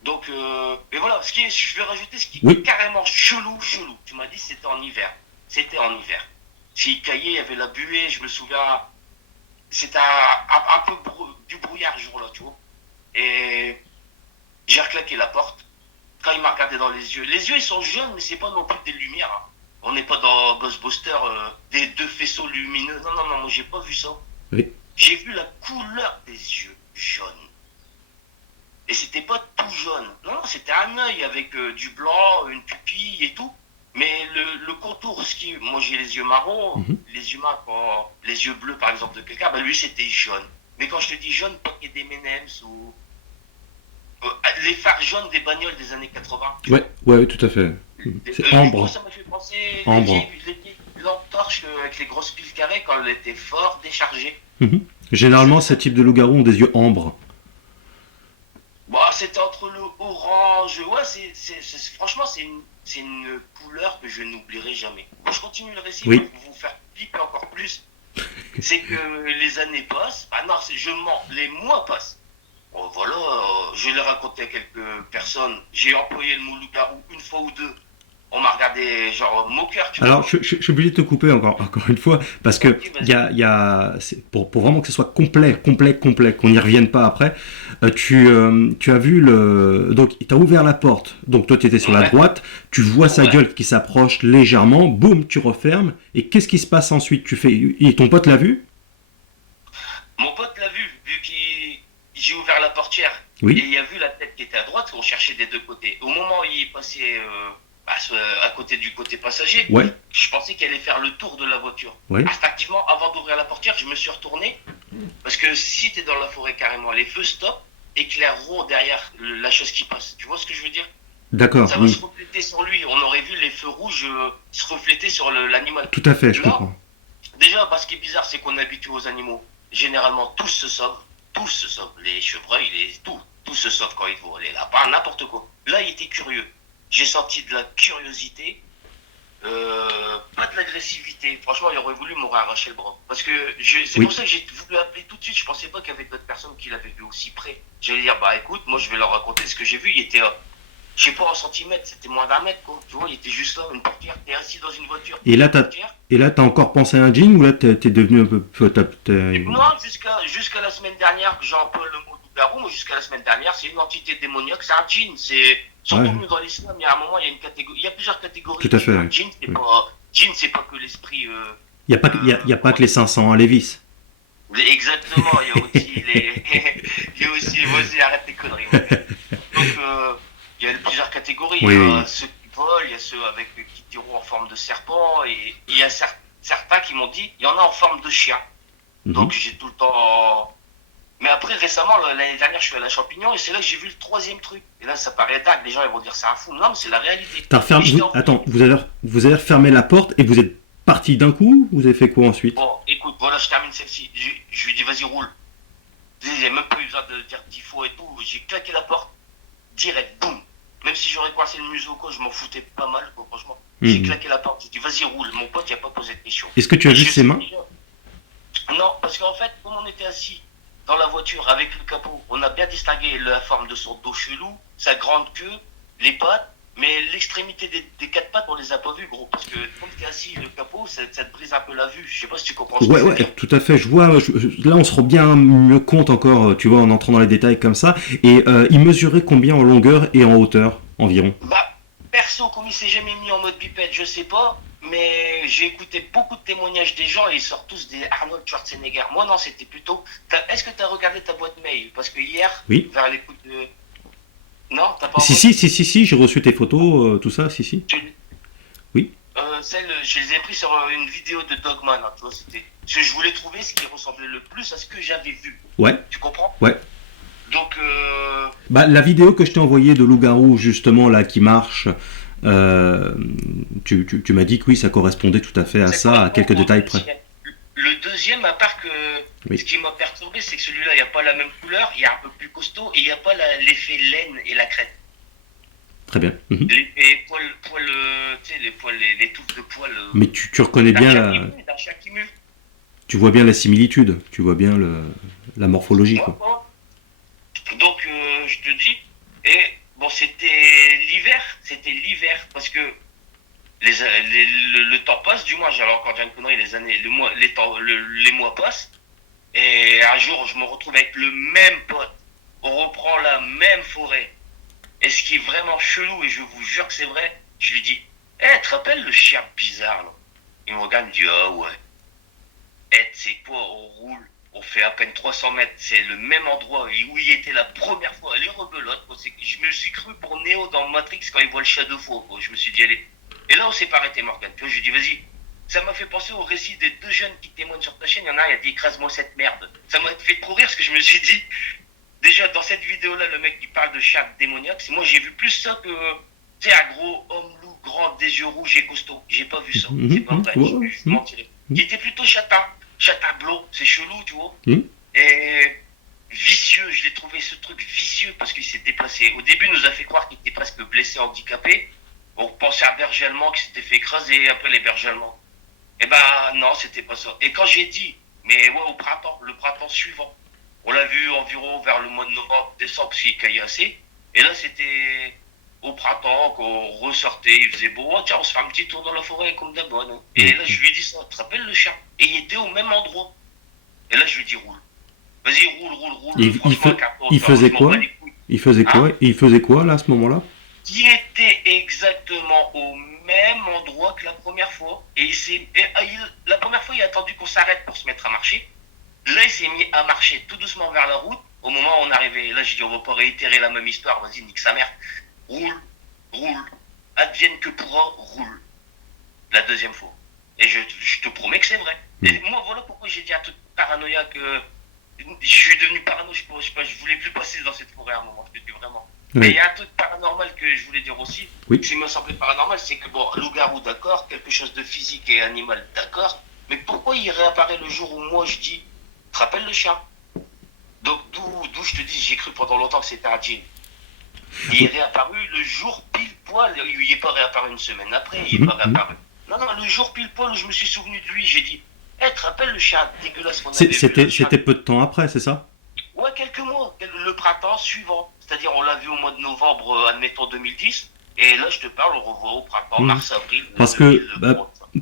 Donc, et voilà, je vais rajouter ce qui Oui. est carrément chelou. Tu m'as dit c'était en hiver. C'était en hiver. S'il caillait, il y avait la buée, je me souviens. C'était un peu du brouillard ce jour-là, tu vois. Et j'ai reclaqué la porte. Quand il m'a regardé dans les yeux ils sont jaunes, mais c'est pas non plus des lumières. Hein. On n'est pas dans Ghostbusters, des deux faisceaux lumineux. Non, non, non, moi j'ai pas vu ça. Oui. J'ai vu la couleur des yeux jaunes. Et c'était pas tout jaune. Non, non, c'était un œil avec du blanc, une pupille et tout. Mais le contour, moi j'ai les yeux marrons, Mhm. les humains, les yeux bleus par exemple de quelqu'un, bah lui c'était jaune. Mais quand je te dis jaune, pas qu'il y ait des M&M's ou les phares jaunes des bagnoles des années 80. Ouais, tout à fait. C'est ambre. Moi, ça m'a fait penser Ambre. les vieilles lampes torches avec les grosses piles carrées quand elles étaient fort déchargées. Mhm. Généralement, ce type de loup-garou ont des yeux ambres. Bah, c'était entre le orange. Ouais, franchement, c'est une couleur que je n'oublierai jamais. Quand je continue le récit, Oui. pour vous faire flipper encore plus, c'est que les années passent. Ah non, je mens, les mois passent. Bon, voilà, je l'ai raconté à quelques personnes. J'ai employé le mot loup-garou une fois ou deux. On m'a regardé genre moqueur, tu Alors, vois. je suis obligé de te couper encore une fois, parce que Ok, vas-y. pour vraiment que ce soit complet, qu'on n'y revienne pas après, tu as vu donc, il t'a ouvert la porte, donc toi tu étais sur la Ouais. droite, tu vois sa Ouais. gueule qui s'approche légèrement, boum, tu refermes, et qu'est-ce qui se passe ensuite? Et ton pote l'a vu? Mon pote l'a vu j'ai ouvert la portière Oui. et il a vu la tête qui était à droite qu'on cherchait des deux côtés. Au moment où il est passé à côté du côté passager, Ouais, je pensais qu'il allait faire le tour de la voiture. ouais. Instinctivement, avant d'ouvrir la portière, je me suis retourné parce que si tu es dans la forêt carrément, les feux stoppent, éclaireront derrière la chose qui passe. Tu vois ce que je veux dire? D'accord, Ça va oui. se refléter sur lui. On aurait vu les feux rouges se refléter sur l'animal. Tout à fait, je Là, comprends. déjà, ce qui est bizarre, c'est qu'on est habitué aux animaux. Généralement, tous se sauvent. Tous se sauvent. Les chevreuils, tous se sauvent quand ils voient. Les lapins, n'importe quoi. Là, il était curieux. J'ai senti de la curiosité, pas de l'agressivité. Franchement, il aurait voulu m'aurait arraché le bras. Parce que c'est Oui. pour ça que j'ai voulu appeler tout de suite. Je pensais pas qu'il y avait d'autres personnes qui l'avaient vu aussi près. J'allais dire, bah écoute, moi je vais leur raconter ce que j'ai vu. Il était, je sais pas, en centimètres, c'était moins d'un mètre, quoi. Tu vois, il était juste là, une portière. T'es assis dans une voiture. Et là, une portière. t'as encore pensé à un jean ou là, t'es devenu un peu. Non, jusqu'à la semaine dernière, que j'emploie le mot loup-garou, mais jusqu'à la semaine dernière, c'est une entité démoniaque, c'est un djinn. Surtout Ouais. que dans l'islam, il y a un moment, il y a une catégorie, il y a plusieurs catégories. Tout à fait, Un ouais. djinn, c'est pas que l'esprit. Il n'y a pas que les 500 à Lévis. Exactement, il y a aussi il y a aussi, vas-y, arrête tes conneries. Mon gars. Donc, il y a plusieurs catégories. Oui, Il y oui. a ceux qui volent, il y a ceux qui tirent en forme de serpent, et il y a certains qui m'ont dit, il y en a en forme de chien. Mhm. Donc j'ai tout le temps. Mais après, récemment, l'année dernière, je suis allé à Champignon et c'est là que j'ai vu le troisième truc. Et là, ça paraît dingue, les gens ils vont dire c'est un fou. Non, mais c'est la réalité. T'as refermé. Et je t'ai envoyé- Attends, vous avez refermé la porte et vous êtes parti d'un coup? Vous avez fait quoi ensuite? Bon, écoute, voilà, je termine celle-ci. Je lui dis vas-y, roule. J'ai même pas eu besoin de dire 10 fois et tout. J'ai claqué la porte, direct, boum. Même si j'aurais coincé le museau, quoi, je m'en foutais pas mal, quoi, franchement. J'ai Mhm. claqué la porte, j'ai dit vas-y, roule. Mon pote, il a pas posé de questions. Est-ce que tu as Et vu je ses sais mains? déjà- Non, parce qu'en fait, comme on était assis dans la voiture avec le capot, on a bien distingué la forme de son dos chelou, sa grande queue, les pattes, mais l'extrémité des quatre pattes, on les a pas vues, gros. Parce que quand t'es assis, le capot, ça te brise un peu la vue. Je sais pas si tu comprends ce que Ouais, je veux ouais, dire. tout à fait. Je vois. Là, on se rend bien mieux compte encore, tu vois, en entrant dans les détails comme ça. Et il mesurait combien en longueur et en hauteur environ? Bah, perso, comme il s'est jamais mis en mode bipède, je sais pas. Mais j'ai écouté beaucoup de témoignages des gens et ils sortent tous des Arnold Schwarzenegger. Moi, non, c'était plutôt. Est-ce que t'as regardé ta boîte mail? Parce que hier, Oui. vers les coups de. Non, t'as pas Si, envoyé? si, si, si, si. J'ai reçu tes photos, tout ça. Si, si. Oui. Je les ai pris sur une vidéo de Dogman, hein, tu vois, c'était. Parce que je voulais trouver ce qui ressemblait le plus à ce que j'avais vu. Ouais. Tu comprends? Ouais. Donc, Bah, la vidéo que je t'ai envoyée de loup-garou, justement, là, qui marche, tu m'as dit que oui, ça correspondait tout à fait à ça ça, à correspond quelques au détails près. deuxième. Le deuxième, à part que Oui. ce qui m'a perturbé, c'est que celui-là, il n'y a pas la même couleur, il est un peu plus costaud et il n'y a pas l'effet laine et la crête. Très bien. Mhm. Les poils, tu sais, les poils, les touffes de poils Mais tu reconnais d'un bien chat la, qui mue, d'un chat qui mue. tu vois bien la similitude, tu vois bien la morphologie, Ouais, quoi. ouais. Donc, je te dis, et bon, c'était l'hiver, parce que le temps passe, du moins, j'allais encore dire une connerie, les années, le mois, les mois passent, et un jour, je me retrouve avec le même pote, on reprend la même forêt, et ce qui est vraiment chelou, et je vous jure que c'est vrai, je lui dis, tu te rappelles le chien bizarre, là? Il me regarde, il me dit, ah ouais. C'est quoi, on roule, on fait à peine 300 mètres, c'est le même endroit où il était la première fois, elle est rebelote, quoi. Je me suis cru pour Neo dans Matrix quand il voit le chat de faux, quoi. Je me suis dit, allez. Et là, on s'est pas arrêté, Morgan. Tu vois, je lui ai dit, vas-y. Ça m'a fait penser au récit des deux jeunes qui témoignent sur ta chaîne. Il y en a un, il a dit, écrase-moi cette merde. Ça m'a fait trop rire parce que je me suis dit, déjà, dans cette vidéo-là, le mec qui parle de chat démoniaque, moi, j'ai vu plus ça que, tu sais, un gros homme loup, grand, des yeux rouges et costaud. J'ai pas vu ça. C'est pas vrai. Ouais, Je mentirais. Il était plutôt châtain blond, c'est chelou, tu vois. mhm. Et vicieux, je l'ai trouvé ce truc vicieux parce qu'il s'est déplacé. Au début, il nous a fait croire qu'il était presque blessé, handicapé. On pensait à berger allemand qui s'était fait écraser après les bergers allemands. Eh ben non, c'était pas ça. Et quand j'ai dit, mais ouais, au printemps, le printemps suivant, on l'a vu environ vers le mois de novembre, décembre, parce qu'il caillait assez. Et là, c'était au printemps, qu'on ressortait, il faisait beau, oh, tiens, on se fait un petit tour dans la forêt comme d'hab. Hein. Et là, je lui ai dit ça, tu te rappelles le chien? Et il était au même endroit. Et là, je lui ai dit, roule. Vas-y, roule. Franchement, Il faisait je m'en quoi? bats les couilles. Il faisait quoi? Hein? Et il faisait quoi, là, à ce moment-là? Qui était exactement au même endroit que la première fois. Et la première fois, il a attendu qu'on s'arrête pour se mettre à marcher. Là, il s'est mis à marcher tout doucement vers la route. Au moment où on arrivait, là, j'ai dit, on va pas réitérer la même histoire. Vas-y, nique sa mère. Roule. Advienne que pourra, roule. La deuxième fois. Et je te promets que c'est vrai. Et moi, voilà pourquoi j'ai dit un truc paranoïaque. Je suis devenu parano, je voulais plus passer dans cette forêt à un moment, je te dis vraiment. Oui. Mais il y a un truc paranormal que je voulais dire aussi, Oui. ce qui m'a semblé paranormal, c'est que bon, loup-garou d'accord, quelque chose de physique et animal d'accord, mais pourquoi il réapparaît le jour où moi je dis, te rappelles le chien? Donc d'où je te dis, j'ai cru pendant longtemps que c'était un djinn. Il est réapparu le jour pile poil, il n'est pas réapparu une semaine après, il n'est pas réapparu. Non, le jour pile poil où je me suis souvenu de lui, j'ai dit, te rappelles le chien dégueulasse qu'on avait vu? C'était peu de temps après, c'est ça? Ouais, quelques mois, le printemps suivant. C'est-à-dire, on l'a vu au mois de novembre, admettons 2010, et là, je te parle, on revoit au printemps, mars, avril. Parce que,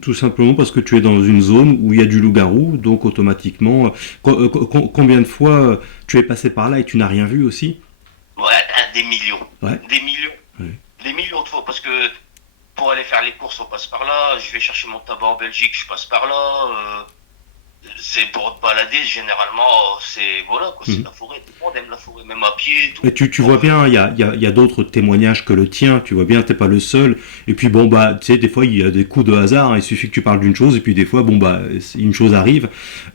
tout simplement parce que tu es dans une zone où il y a du loup-garou, donc automatiquement, combien de fois tu es passé par là et tu n'as rien vu aussi? Ouais, des millions. Ouais. Des millions. Ouais. Des millions de fois, parce que pour aller faire les courses, on passe par là, je vais chercher mon tabac en Belgique, je passe par là, c'est pour te balader, généralement, c'est voilà, quoi, c'est la forêt, tout le monde aime la forêt, même à pied et tout. Et tu vois bien, il y a d'autres témoignages que le tien, tu vois bien, t'es pas le seul. Et puis bon, bah, tu sais, des fois, il y a des coups de hasard, hein, il suffit que tu parles d'une chose, et puis des fois, bon, bah, une chose arrive.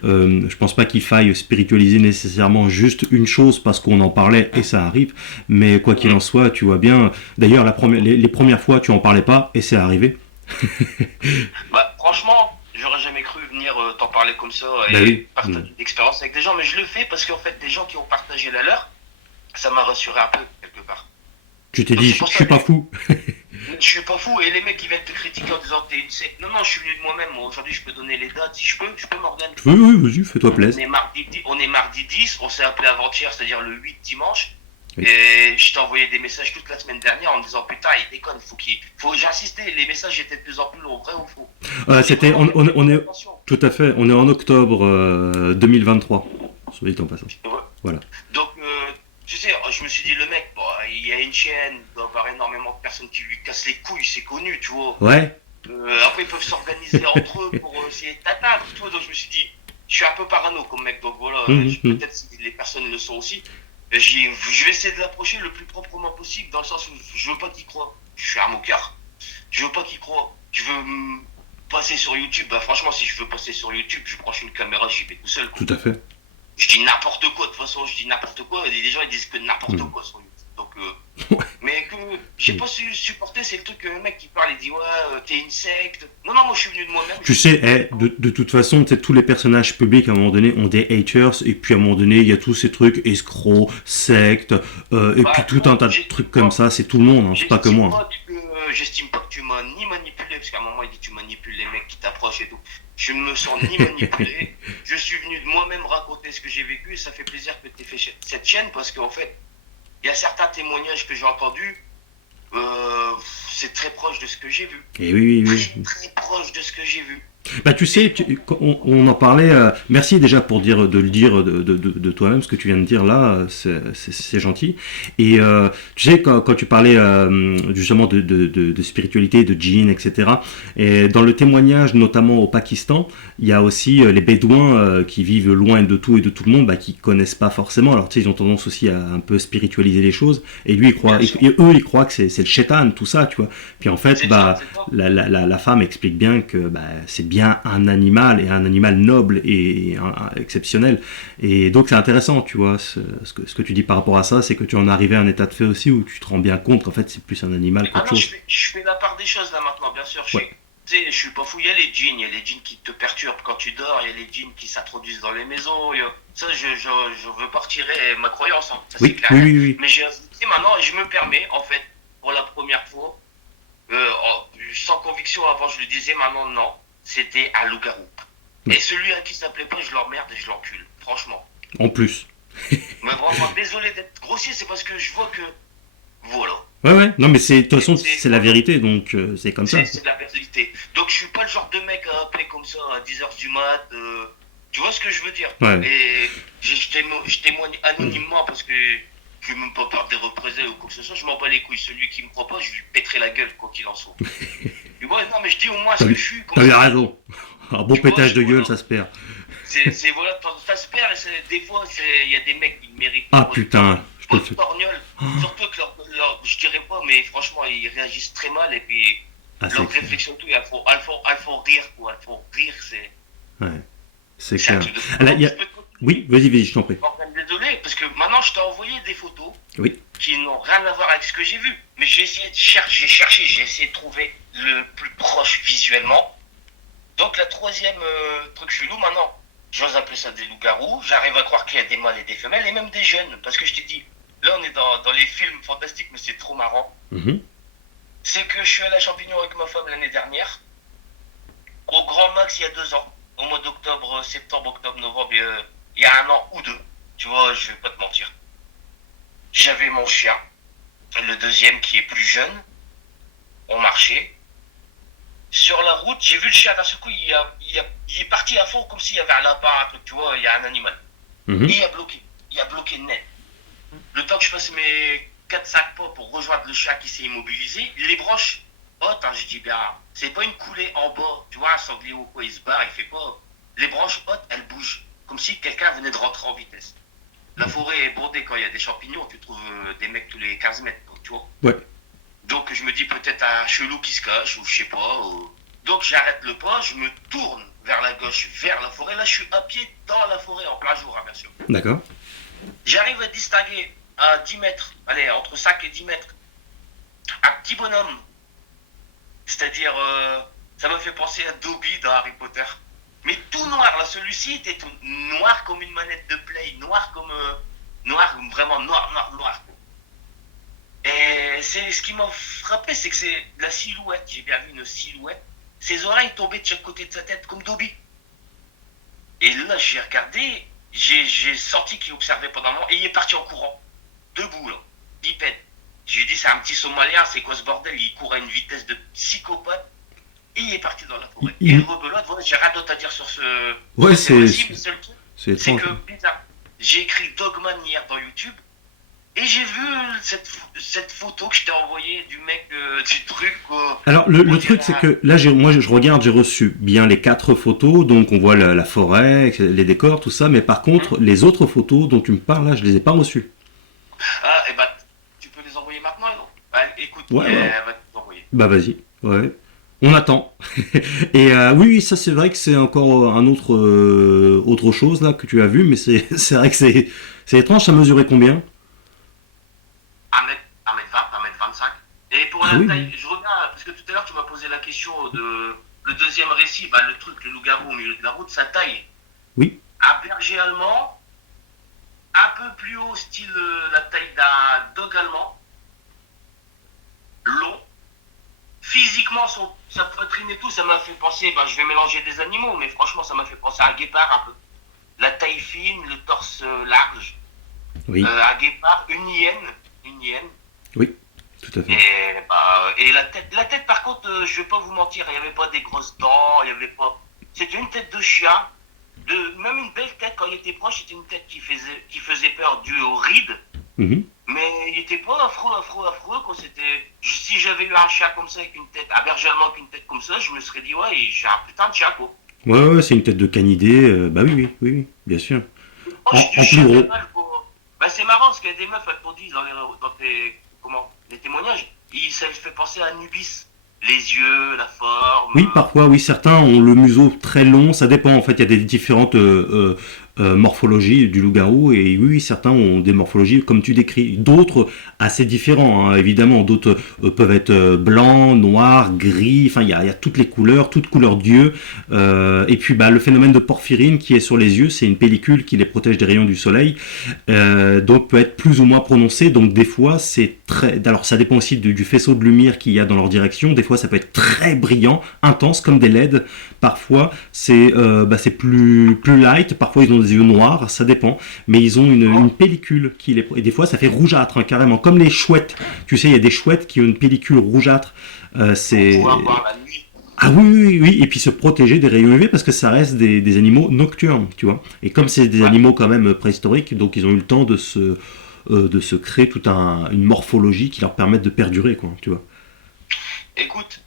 Je pense pas qu'il faille spiritualiser nécessairement juste une chose parce qu'on en parlait et ça arrive, mais quoi qu'il en soit, tu vois bien. D'ailleurs, les premières fois, tu en parlais pas et c'est arrivé. Bah, franchement, j'aurais jamais cru venir t'en parler comme ça et Bah oui. partager d'expérience avec des gens, mais je le fais parce qu'en fait, des gens qui ont partagé la leur, ça m'a rassuré un peu, quelque part. Tu t'es Donc, dit, c'est pour je ça suis que- pas fou. Je suis pas fou, et les mecs qui viennent te critiquer en disant t'es une secte. Non, je suis venu de moi-même. Moi, aujourd'hui, je peux donner les dates. Si je peux Morgan. Oui, vas-y, fais-toi plaisir. On est mardi 10, on s'est appelé avant-hier, c'est-à-dire le 8 dimanche. Oui. Et je t'ai envoyé des messages toute la semaine dernière en me disant putain, il déconne, j'ai insister, les messages étaient de plus en plus longs, vrai ou faux. Fallait C'était, vraiment faire on est, attention. tout à fait, on est en octobre 2023, soit dit en passant. Ouais. Voilà. Donc, tu sais, je me suis dit, le mec, bon, il y a une chaîne, il doit y avoir énormément de personnes qui lui cassent les couilles, c'est connu, tu vois. Ouais. Après, ils peuvent s'organiser entre eux pour essayer de t'atteindre, tu vois. Donc, je me suis dit, je suis un peu parano comme mec, donc voilà, peut-être si les personnes le sont aussi. Je vais essayer de l'approcher le plus proprement possible, dans le sens où je veux pas qu'il croie. Je suis un mocard. Je veux pas qu'il croie. Je veux passer sur YouTube. Bah, franchement, si je veux passer sur YouTube, je branche une caméra, j'y vais tout seul, quoi. Tout à fait. Je dis n'importe quoi, de toute façon, je dis n'importe quoi, et les gens ils disent que n'importe quoi sur YouTube. Donc, mais que j'ai pas su supporter, c'est le truc que le mec qui parle, il dit ouais, t'es une secte. Non, non, moi je suis venu de moi-même. Tu sais, de toute façon, tous les personnages publics à un moment donné ont des haters, et puis à un moment donné, il y a tous ces trucs escrocs, sectes, et puis tout un tas de trucs comme ça, c'est tout le monde, hein, c'est pas que moi. J'estime pas que tu m'as ni manipulé, parce qu'à un moment il dit tu manipules les mecs qui t'approchent et tout. Je ne me sens ni manipulé. Je suis venu de moi-même raconter ce que j'ai vécu et ça fait plaisir que tu aies fait cette chaîne parce qu'en fait, il y a certains témoignages que j'ai entendus. C'est très proche de ce que j'ai vu. Et oui. Très proche de ce que j'ai vu. Bah tu sais, on en parlait. Merci déjà pour de le dire de toi-même, ce que tu viens de dire là, c'est gentil. Et tu sais, quand tu parlais justement de spiritualité, de djinn, etc. Et dans le témoignage, notamment au Pakistan, il y a aussi les Bédouins qui vivent loin de tout et de tout le monde, bah, qui connaissent pas forcément. Alors tu sais, ils ont tendance aussi à un peu spiritualiser les choses. Et lui, eux, ils croient que c'est le shaitan, tout ça, tu vois. Puis en fait, bah, la femme explique bien que bah, c'est bien un animal et un animal noble et exceptionnel, et donc c'est intéressant, tu vois, ce que tu dis par rapport à ça, c'est que tu en es arrivé à un état de fait aussi où tu te rends bien compte qu'en fait c'est plus un animal qu'autre chose. Je fais la part des choses là maintenant, bien sûr. Ouais. Je suis pas fou, il y a les djinns, il y a les djinns qui te perturbent quand tu dors, il y a les djinns qui s'introduisent dans les maisons, ça je veux pas retirer ma croyance, hein. Ça Oui, c'est clair. oui. Mais maintenant je me permets en fait, pour la première fois, sans conviction, avant je le disais, maintenant non, c'était un loup-garou. Et celui à qui ça plaît pas, je l'emmerde et je l'encule, franchement. En plus. Mais vraiment, désolé d'être grossier, c'est parce que je vois que, voilà. Ouais, non mais de toute façon c'est la vérité, donc c'est comme ça. C'est la vérité. Donc je suis pas le genre de mec à appeler comme ça à 10h du mat, tu vois ce que je veux dire. Ouais. Et je témoigne anonymement parce que je n'ai même pas peur des représailles ou quoi que ce soit, je m'en bats les couilles. Celui qui me croit pas, je lui pèterai la gueule, quoi qu'il en soit. Et ouais, non, mais je dis au moins ce que je suis. T'avais raison. Un bon pétage de gueule, ça se perd. C'est voilà, ça se perd, et des fois, il y a des mecs qui méritent. Ah putain, je peux le torgnole. Surtout que je dirais pas, mais franchement, ils réagissent très mal, et puis leur réflexion, tout, elles font rire, quoi. Elles font rire, c'est. Ouais, c'est clair. Oui, vas-y, je t'en prie. Désolé, parce que maintenant je t'ai envoyé des photos qui n'ont rien à voir avec ce que j'ai vu. Mais j'ai essayé de chercher, j'ai essayé de trouver le plus proche visuellement. Donc la troisième truc chelou, maintenant, j'ose appeler ça des loups-garous, j'arrive à croire qu'il y a des mâles et des femelles, et même des jeunes. Parce que je t'ai dit, là on est dans les films fantastiques, mais c'est trop marrant. C'est que je suis allé à Champignon avec ma femme l'année dernière, au grand max il y a 2 ans, au mois d'octobre, septembre, octobre, novembre, il y a 1 an ou 2, tu vois, je vais pas te mentir. J'avais mon chien, le deuxième qui est plus jeune, on marchait. Sur la route, j'ai vu le chien, d'un seul coup, il est parti à fond comme s'il y avait un lapin, un truc, tu vois, il y a un animal. Et il a bloqué net. Le temps que je fasse mes 4-5 pas pour rejoindre le chien qui s'est immobilisé, les branches hautes, hein, je dis bien, c'est pas une coulée en bas, tu vois, un sanglier ou quoi, il se barre, il fait pas. Les branches hautes, elles bougent, comme si quelqu'un venait de rentrer en vitesse. La forêt est bordée quand il y a des champignons, tu trouves des mecs tous les 15 mètres, tu vois. Ouais. Donc je me dis peut-être un chelou qui se cache, ou je sais pas. Donc j'arrête le pas, je me tourne vers la gauche, vers la forêt. Là je suis à pied dans la forêt, en plein jour, hein, bien sûr. D'accord. J'arrive à distinguer à 10 mètres, allez, entre 5 et 10 mètres, un petit bonhomme. C'est-à-dire, ça me fait penser à Dobby dans Harry Potter. Mais tout noir, là, celui-ci était tout noir comme une manette de play, noir comme... vraiment noir. Et c'est ce qui m'a frappé, c'est que c'est la silhouette, j'ai bien vu une silhouette, ses oreilles tombaient de chaque côté de sa tête comme Dobby. Et là, j'ai regardé, j'ai senti qu'il observait pendant un moment, et il est parti en courant, debout là. bipède. J'ai dit, c'est un petit Somalien, c'est quoi ce bordel? Il court à une vitesse de psychopathe. Et il est parti dans la forêt. Et rebelote, voilà, j'ai rien d'autre à dire sur ce Ouais, deuxième récit, mais seul truc, c'est c'est étrange. que, bizarre, j'ai écrit Dogman hier dans YouTube, et j'ai vu cette photo que je t'ai envoyée du mec, du truc. Alors, le truc, c'est que là, moi, je regarde, j'ai reçu bien les 4 photos, donc on voit la forêt, les décors, tout ça, mais par contre, les autres photos dont tu me parles, là, je les ai pas reçues. Ah, et bah, tu peux les envoyer maintenant, non? Bah, écoute, Ouais, ouais. elle va te les envoyer. Bah, vas-y. Ouais. On attend. Et oui, oui, ça, c'est vrai que c'est encore un autre chose, là, que tu as vu, mais c'est vrai que c'est étrange, ça mesurait combien? 1m20, 1m25. Et pour Ah la oui, taille, oui. je reviens, parce que tout à l'heure, tu m'as posé la question de le deuxième récit, bah, le truc, le loup-garou au milieu de la route, sa taille. Oui. Un berger allemand, un peu plus haut, style la taille d'un dog allemand, long. Physiquement, sa poitrine et tout, ça m'a fait penser, bah, je vais mélanger des animaux, mais franchement, ça m'a fait penser à un guépard un peu. La taille fine, le torse large, Oui. un guépard, une hyène. Oui. Tout à fait. Et la tête par contre, je vais pas vous mentir, il n'y avait pas des grosses dents, il y avait pas. C'était une tête de chien, même une belle tête quand il était proche, c'était une tête qui faisait peur due aux rides. Mhm. Mais il était pas affreux, quoi. Si j'avais eu un chat comme ça, avec une tête, un berger allemand avec une tête comme ça, je me serais dit, ouais, j'ai un putain de chat, quoi. Ouais, ouais, c'est une tête de canidé. Bah oui, oui, oui, oui, bien sûr. Proche du En plus chien gros. d'Annabelle, quoi. Bah, c'est marrant, parce qu'il y a des meufs, elles t'ont dit les témoignages, ça fait penser à Anubis. Les yeux, la forme. Oui, parfois, oui, certains ont le museau très long, ça dépend, en fait, il y a des différentes morphologies du loup-garou, et oui, oui, certains ont des morphologies comme tu décris, d'autres assez différents, hein, évidemment, d'autres peuvent être blancs, noirs, gris, enfin, il y a toutes les couleurs, toutes couleurs d'yeux, et puis bah, le phénomène de porphyrine qui est sur les yeux, c'est une pellicule qui les protège des rayons du soleil, donc peut être plus ou moins prononcé, donc des fois, c'est très... Alors, ça dépend aussi du faisceau de lumière qu'il y a dans leur direction, des fois, ça peut être très brillant, intense, comme des LED. Parfois, c'est plus light. Parfois, ils ont des yeux noirs. Ça dépend. Mais ils ont une pellicule qui les... Et des fois, ça fait rougeâtre, hein, carrément. Comme les chouettes. Tu sais, il y a des chouettes qui ont une pellicule rougeâtre. Pour C'est... pouvoir voir la nuit. Ah oui, oui, oui. Et puis se protéger des rayons UV parce que ça reste des animaux nocturnes, tu vois. Et comme c'est des Ouais. animaux quand même préhistoriques, donc ils ont eu le temps de se créer toute une morphologie qui leur permette de perdurer, quoi, tu vois. Écoute,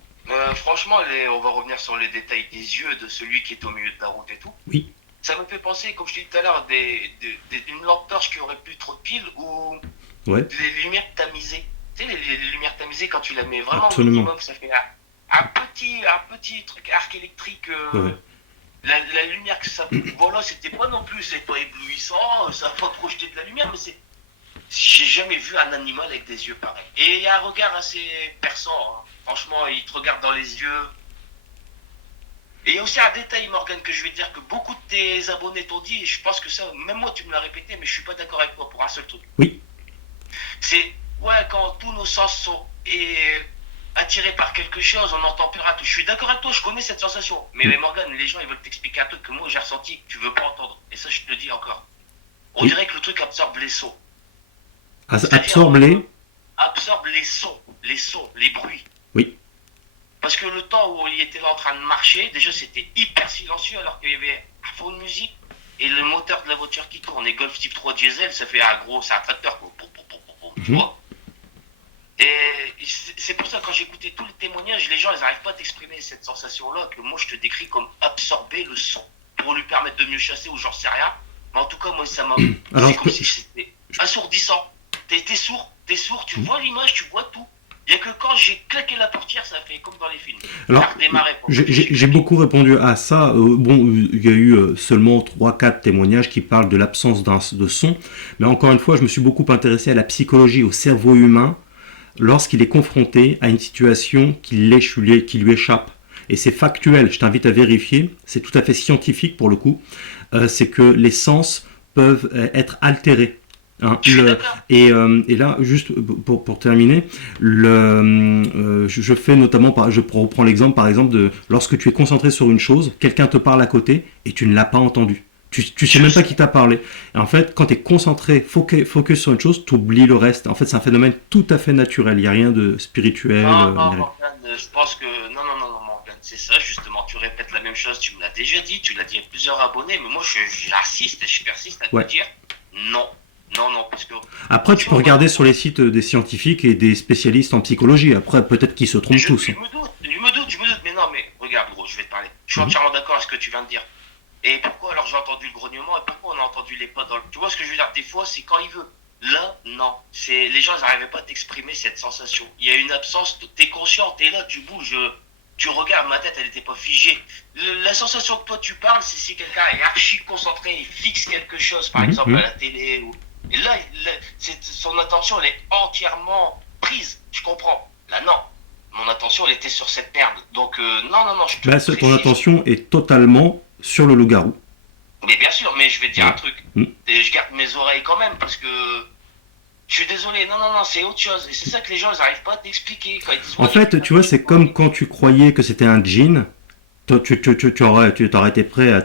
franchement, on va revenir sur les détails des yeux de celui qui est au milieu de la route et tout. Oui. Ça me fait penser, comme je t'ai dit tout à l'heure, une lampe torche qui aurait plus trop de piles ou Ouais. des lumières tamisées. Tu sais, les lumières tamisées, quand tu la mets vraiment au Absolument. minimum, ça fait un petit truc arc électrique. Ouais. La lumière que ça. Voilà, c'était pas non plus, c'est pas éblouissant, ça va pas projeter de la lumière, mais c'est. J'ai jamais vu un animal avec des yeux pareils. Et il y a un regard assez perçant, hein. Franchement, il te regarde dans les yeux. Et il y a aussi un détail, Morgan, que je vais te dire que beaucoup de tes abonnés t'ont dit, et je pense que ça, même moi tu me l'as répété, mais je suis pas d'accord avec toi pour un seul truc. Oui. C'est, ouais, quand tous nos sens sont attirés par quelque chose, on entend plus rien. Je suis d'accord avec toi, je connais cette sensation. Mais Morgan, les gens, ils veulent t'expliquer un truc que moi j'ai ressenti, que tu veux pas entendre. Et ça, je te le dis encore. On dirait que le truc absorbe les sons. Absorbe les... Absorbe les sons, les bruits. Oui. Parce que le temps où il était là en train de marcher, déjà c'était hyper silencieux alors qu'il y avait un fond de musique et le moteur de la voiture qui tourne. Et Golf Type 3 diesel, ça fait c'est un tracteur, quoi. Tu vois. Et c'est pour ça que quand j'écoutais tous les témoignages, les gens ils n'arrivent pas à t'exprimer cette sensation-là que moi je te décris comme absorber le son pour lui permettre de mieux chasser ou j'en sais rien. Mais en tout cas, moi ça m'a. Alors, C'est comme si c'était assourdissant. T'es sourd, tu vois l'image, tu vois tout. Il n'y a que quand j'ai claqué la portière, ça fait comme dans les films. Alors, Ça redémarrait pour moi. j'ai beaucoup répondu à ça. Bon, il y a eu seulement 3-4 témoignages qui parlent de l'absence de son. Mais encore une fois, je me suis beaucoup intéressé à la psychologie, au cerveau humain, lorsqu'il est confronté à une situation qui lui échappe. Et c'est factuel, je t'invite à vérifier. C'est tout à fait scientifique pour le coup. C'est que les sens peuvent être altérés. Hein, et là, juste pour terminer, je fais notamment, je reprends l'exemple par exemple de lorsque tu es concentré sur une chose, quelqu'un te parle à côté et tu ne l'as pas entendu. Tu sais même pas qui t'a parlé. Et en fait, quand tu es concentré, focus sur une chose, tu oublies le reste. En fait, c'est un phénomène tout à fait naturel. Il n'y a rien de spirituel. Non, non, Morgane, je pense que. Non, non, non, non, Morgane, c'est ça, justement. Tu répètes la même chose, tu me l'as déjà dit, tu l'as dit à plusieurs abonnés, mais moi, j'insiste et je persiste à te Ouais. dire non. Non, non, parce que. Après, tu peux Franchement, regarder sur les sites des scientifiques et des spécialistes en psychologie. Après, peut-être qu'ils se trompent tous. je me doute, je me doute, mais non, mais regarde, gros, je vais te parler. Je suis Mhm. entièrement d'accord avec ce que tu viens de dire. Et pourquoi alors j'ai entendu le grognement et pourquoi on a entendu les potes dans le... Tu vois ce que je veux dire? Des fois, c'est quand il veut. Là, non. Les gens n'arrivaient pas à t'exprimer cette sensation. Il y a une absence, t'es conscient, t'es là, tu bouges, tu regardes, ma tête, elle n'était pas figée. La sensation que toi tu parles, c'est si quelqu'un est archi concentré, il fixe quelque chose, par exemple à la télé. Et là, son attention, elle est entièrement prise. Je comprends. Là, non. Mon attention, elle était sur cette merde. Donc, non, non, non, je te Bah, ton précise. attention est totalement sur le loup-garou. Mais bien sûr, mais je vais te dire Ouais. un truc. Mm. Et je garde mes oreilles quand même parce que je suis désolé. Non, non, non, c'est autre chose. Et c'est ça que les gens, ils n'arrivent pas à t'expliquer. Quand ils disent, En ouais, fait, tu vois, c'est comme quand tu croyais que c'était un djinn. Toi, tu aurais été prêt à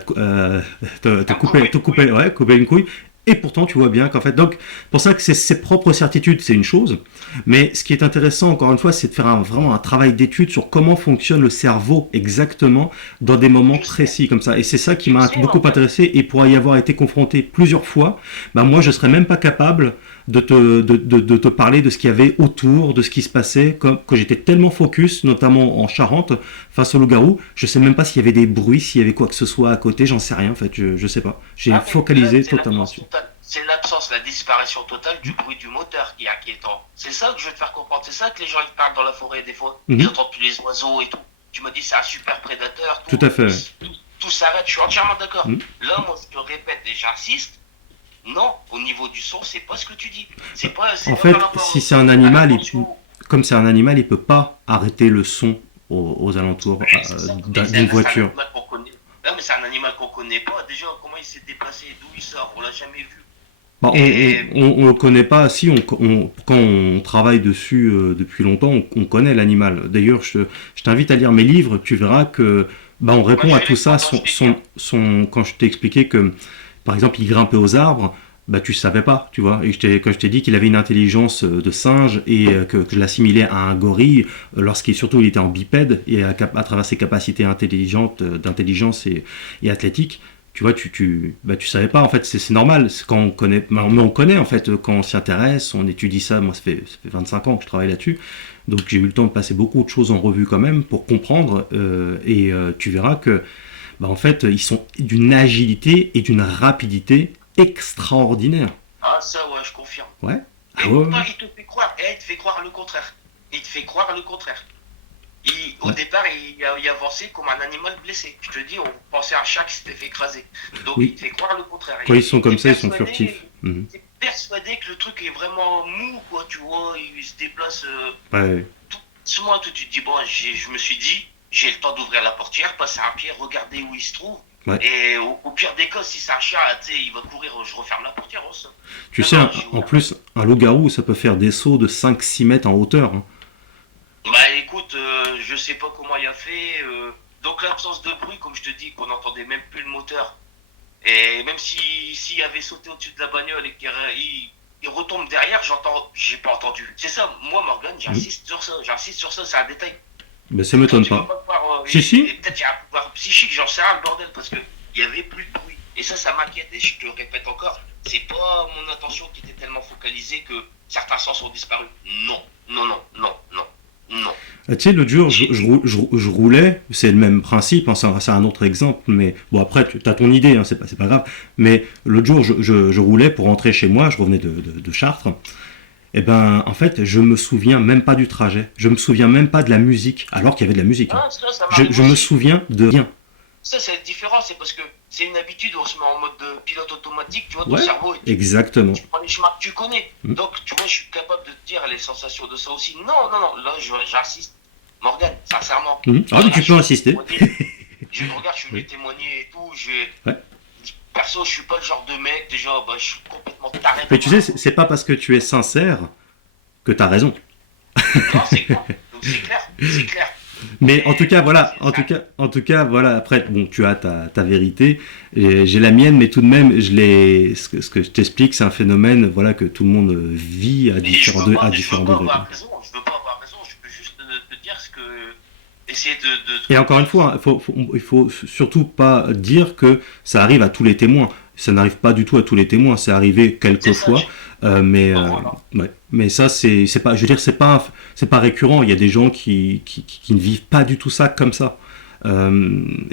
couper une couille. Et pourtant, tu vois bien qu'en fait, donc, pour ça que c'est ses propres certitudes, c'est une chose. Mais ce qui est intéressant, encore une fois, c'est de faire vraiment un travail d'étude sur comment fonctionne le cerveau exactement dans des moments précis comme ça. Et c'est ça qui m'a beaucoup intéressé. Et pour y avoir été confronté plusieurs fois, bah, moi, je serais même pas capable de te parler de ce qu'il y avait autour, de ce qui se passait, que j'étais tellement focus, notamment en Charente, face au loup-garou, je sais même pas s'il y avait des bruits, s'il y avait quoi que ce soit à côté, j'en sais rien en fait, je sais pas. J'ai focalisé totalement dessus. C'est l'absence, la disparition totale du bruit du moteur qui est inquiétant. C'est ça que je veux te faire comprendre. C'est ça que les gens ils parlent dans la forêt des fois. Ils entendent tous les oiseaux et tout. Tu me dis c'est un super prédateur. Tout à fait. Tout s'arrête, je suis entièrement d'accord. Là, moi, je te répète et j'insiste. Non, au niveau du son, c'est pas ce que tu dis. En fait, si c'est un animal, comme c'est un animal, il peut pas arrêter le son aux alentours d'une voiture. Non, mais c'est un animal qu'on connaît pas. Déjà, comment il s'est déplacé, d'où il sort, on l'a jamais vu. Bah, on le connaît pas. Si quand on travaille dessus depuis longtemps, on connaît l'animal. D'ailleurs, je t'invite à lire mes livres. Tu verras que bah, on répond à tout ça. Quand je t'ai expliqué que, par exemple, il grimpait aux arbres, bah tu savais pas, tu vois. Et quand je t'ai dit qu'il avait une intelligence de singe et que je l'assimilais à un gorille, surtout il était en bipède et à travers ses capacités d'intelligence et athlétique. Tu vois, tu savais pas, en fait, c'est normal, quand on connaît, mais on connaît, en fait, quand on s'y intéresse, on étudie ça, moi, ça fait 25 ans que je travaille là-dessus, donc j'ai eu le temps de passer beaucoup de choses en revue quand même, pour comprendre, et tu verras que, bah, en fait, ils sont d'une agilité et d'une rapidité extraordinaire. Ah, ça, ouais, je confirme. Ouais. Et pourtant, il te fait croire, il te fait croire le contraire. Il te fait croire le contraire. Au départ, il avançait comme un animal blessé. Je te dis, on pensait à un chat qui s'était fait écraser. Donc, il te fait croire le contraire. Quand ils sont comme ça, ils sont furtifs. T'es persuadé que le truc est vraiment mou, quoi, tu vois, il se déplace tout doucement, tout. Tu te dis, bon, je me suis dit, j'ai le temps d'ouvrir la portière, passer un pied, regarder où il se trouve. Ouais. Et au pire des cas, si c'est un chat, il va courir, je referme la portière. Tu sais, en plus, un loup-garou, ça peut faire des sauts de 5-6 mètres en hauteur. Hein. Bah écoute, je sais pas comment il a fait. Donc l'absence de bruit, comme je te dis, qu'on n'entendait même plus le moteur. Et même s'il avait sauté au-dessus de la bagnole et qu'il retombe derrière, j'ai pas entendu. C'est ça, moi Morgane, j'insiste sur ça, c'est un détail. Ben ça m'étonne pas. Si. Peut-être il y a un pouvoir psychique, j'en sais rien, le bordel, parce que il y avait plus de bruit. Et ça m'inquiète, et je te le répète encore, c'est pas mon attention qui était tellement focalisée que certains sens ont disparu. Non. Tu sais, l'autre jour, je roulais, c'est le même principe, hein, c'est un autre exemple, mais bon, après, tu as ton idée, hein, c'est pas grave. Mais l'autre jour, je roulais pour rentrer chez moi, je revenais de Chartres. Et ben, en fait, je me souviens même pas du trajet, je me souviens même pas de la musique, alors qu'il y avait de la musique. Hein. Je me souviens de rien. Ça, c'est différent, c'est parce que c'est une habitude, on se met en mode de pilote automatique, tu vois, ton cerveau. Exactement. Tu prends les chemins que tu connais. Donc, tu vois, je suis capable de te dire les sensations de ça aussi. Non, là, j'insiste. Morgane, sincèrement. Ah, mais tu peux insister. Regarde, je suis venu témoigner et tout. Perso, je suis pas le genre de mec, déjà, je suis complètement taré. Mais tu sais, c'est pas parce que tu es sincère que t'as raison. Non, c'est clair. Donc, c'est clair. Mais en tout Et cas, donc ça, voilà, c'est ça. voilà. Après, bon, tu as ta vérité, et j'ai la mienne, mais tout de même, ce que je t'explique, c'est un phénomène, voilà, que tout le monde vit Et je veux à pas, je veux différents pas degrés, quoi. avoir raison, je veux pas avoir raison, je peux juste te dire ce que. Essayer Et encore une fois, il faut surtout pas dire que ça arrive à tous les témoins. Ça n'arrive pas du tout à tous les témoins. C'est arrivé C'est ça, quelquefois, voilà. ouais. Mais ça, c'est pas, je veux dire, c'est pas récurrent. Il y a des gens qui ne vivent pas du tout ça comme ça.